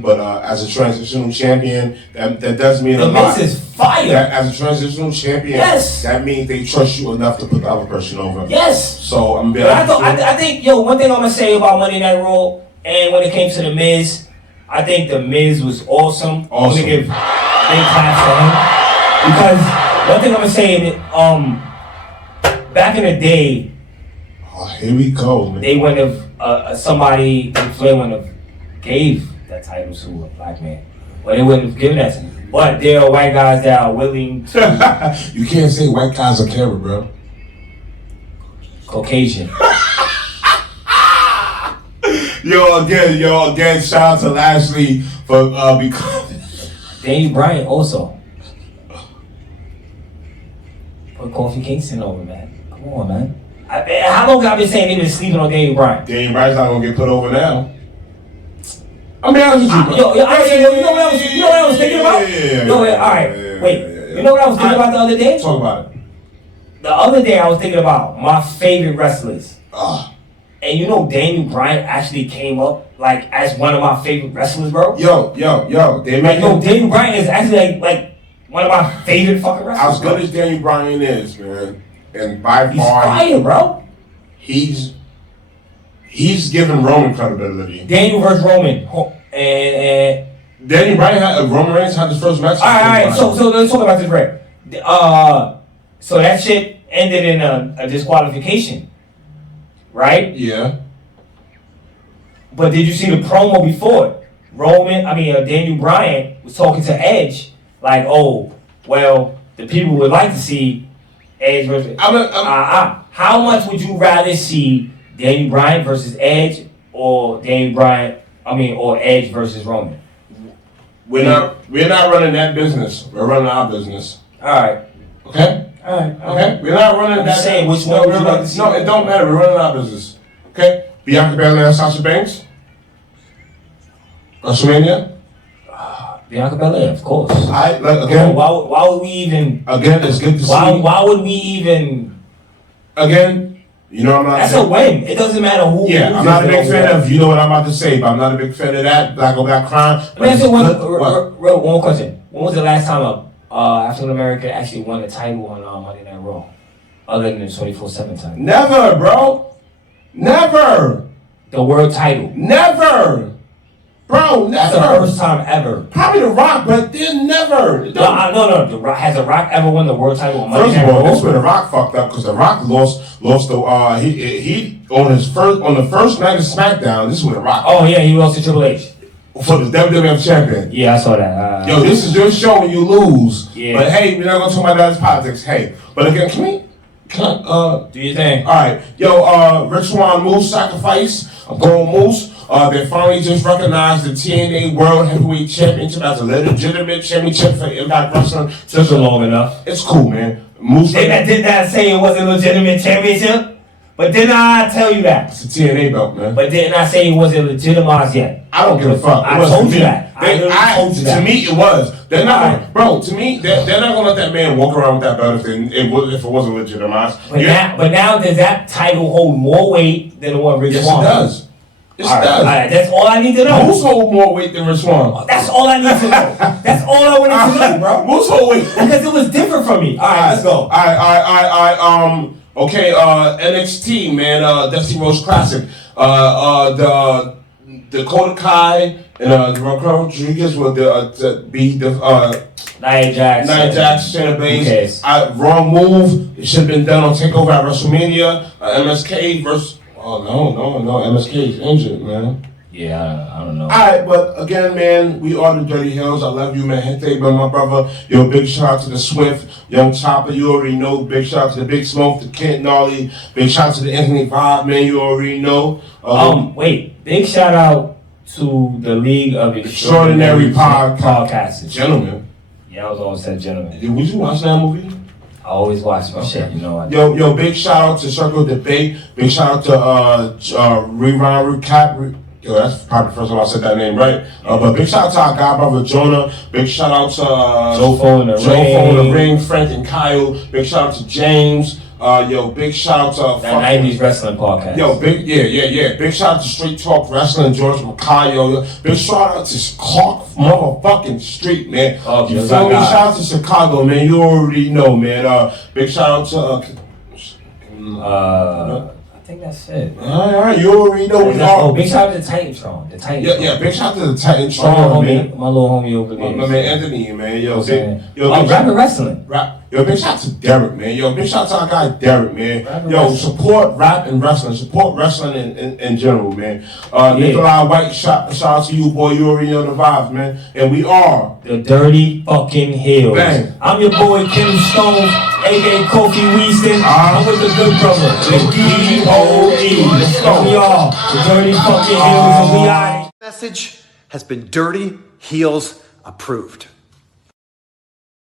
but as a transitional champion, that does mean a lot. The Miz is fire. As a transitional champion, that means they trust you enough to put the other person over. Yes. So I'm gonna be honest with you. I think, one thing I'm gonna say about Monday Night Raw, and when it came to The Miz, I think The Miz was awesome. I'm gonna give big claps to him. Because one thing I'm gonna say, back in the day, here we go, man. They wouldn't have, somebody, Flair wouldn't have gave that title to a black man. Well, they wouldn't have given that to him. But there are white guys that are willing to. You can't say white guys on camera, bro. Caucasian. Yo, again, shout out to Lashley for becoming. Daniel Bryan also. Put Kofi Kingston over, man. Come on, man. How long have I been saying they've been sleeping on Daniel Bryan? Daniel Bryan's not gonna get put over now. I'm being honest with you, bro. You know what I was thinking about? You know what I was thinking about the other day? Talk about it. The other day I was thinking about my favorite wrestlers. And Daniel Bryan actually came up as one of my favorite wrestlers, bro. Yo. Daniel Bryan is actually like one of my favorite fucking wrestlers. As good as Daniel Bryan is, man, and by he's far, fire, bro. He's given Roman credibility. Daniel versus Roman, and Daniel Bryan Roman Reigns had his first match. All right. So let's talk about this, right? So that shit ended in a disqualification. Right? Yeah. But did you see the promo before? Daniel Bryan was talking to Edge, like, oh, well, the people would like to see Edge versus. How much would you rather see Daniel Bryan versus Edge, or or Edge versus Roman? We're not running that business. We're running our business. All right. Okay. All right. Okay. We're not running that. I'm saying which one would you like to see? No, it don't matter. We're running our business. Okay. Bianca Belair, Sasha Banks. WrestleMania. Bianca Belair, of course. Again. Why would we even? Again, it's good to see. Why would we even? Again, I'm not. That's a win. It doesn't matter who. Yeah, I'm not a big fan of. You know what I'm about to say, but I'm not a big fan of that. Black on black crime. Let me ask you one question. When was the last time African American actually won a title on Monday Night Raw? Other than the 24/7 title. Never, bro. Never. The world title. Never. Bro, never. That's the first time ever. Probably The Rock, but then never. No. The Rock, has The Rock ever won the world title? First of all, that's where The Rock fucked up because The Rock lost the he on the first night of SmackDown. This is where The Rock. Oh yeah, he lost to Triple H for the WWF champion. Yeah, I saw that. Yo, this is your show when you lose. Yeah. But hey, we're not gonna talk about that as politics. Hey, but again, can I do your thing? All right, yo, Rich Swann Moose sacrifice. I'm going Moose. They finally just recognized the TNA World Heavyweight Championship as a legitimate championship for Impact Wrestling. Took long enough. It's cool, man. Moose. Did not say it wasn't a legitimate championship, but didn't I tell you that? It's a TNA belt, man. But didn't I say it wasn't legitimized yet? I don't give a fuck. I told you that. I told you that. To me, it was. They're not, bro. To me, they're not gonna let that man walk around with that belt if it wasn't legitimized. But now does that title hold more weight than the one Rich Swann? Yes, it does. Yes, all it does. All right, that's all I need to know. Moose hold more weight than Rich Swann. That's all I need to know. That's all I wanted to know, bro. Moose hold weight because it was different from me. All right, let's go. All right. Okay. NXT, man. Dusty Rhodes Classic. The Dakota Kai and Rodriguez will be the Nia Jax, Shayna Baszler. Wrong move. It should have been done on TakeOver at WrestleMania. MSK versus. Oh no. MSK is injured, man. Yeah, I don't know. Alright, but again, man, we are the DirtyHeelz. I love you, man. Hente, but my brother. Yo, big shout out to the Swift, Young Chopper, you already know. Big shout out to the Big Smoke, the Kent Gnarly. Big shout out to the Anthony Vibe, man, you already know. Wait, big shout out to the League of Extraordinary Podcasters. Gentlemen. Yeah, I was always said gentlemen. Would you watch that movie? I always watch my shit, you know. Yo, big shout out to Circle Debate. Big shout out to Rewind Recap. Yo, that's probably the first time I said that name right. But big shout out to our guy brother Jonah. Big shout out to Joe Fo in the Ring, Frank and Kyle. Big shout out to James. Big shout out to that 90s wrestling podcast. Yo, big shout out to Straight Talk Wrestling, George Macayo. Big shout out to Clark motherfucking Street, man. You feel me? Shout out to Chicago, man. You already know, man. Big shout out to I think that's it. All right, you already know we are. Oh, big shout out to Titantron. Yeah, big shout out to the Titantron, man. My little homie over there. My man Anthony, man. Rapid Wrestling. Yo, big shout out to Derek, man. Yo, big shout out to our guy Derek, man. Support rap and wrestling. Support wrestling in general, man. Nikolai White, shout out to you, boy. You already know the vibes, man. And we are the Dirty fucking Heelz. Bang. I'm your boy Kim Stone, aka Kofi Weaston. I'm with the good brother, the D.O.E. We are the Dirty fucking Heelz, and we are. Message has been DirtyHeelz approved.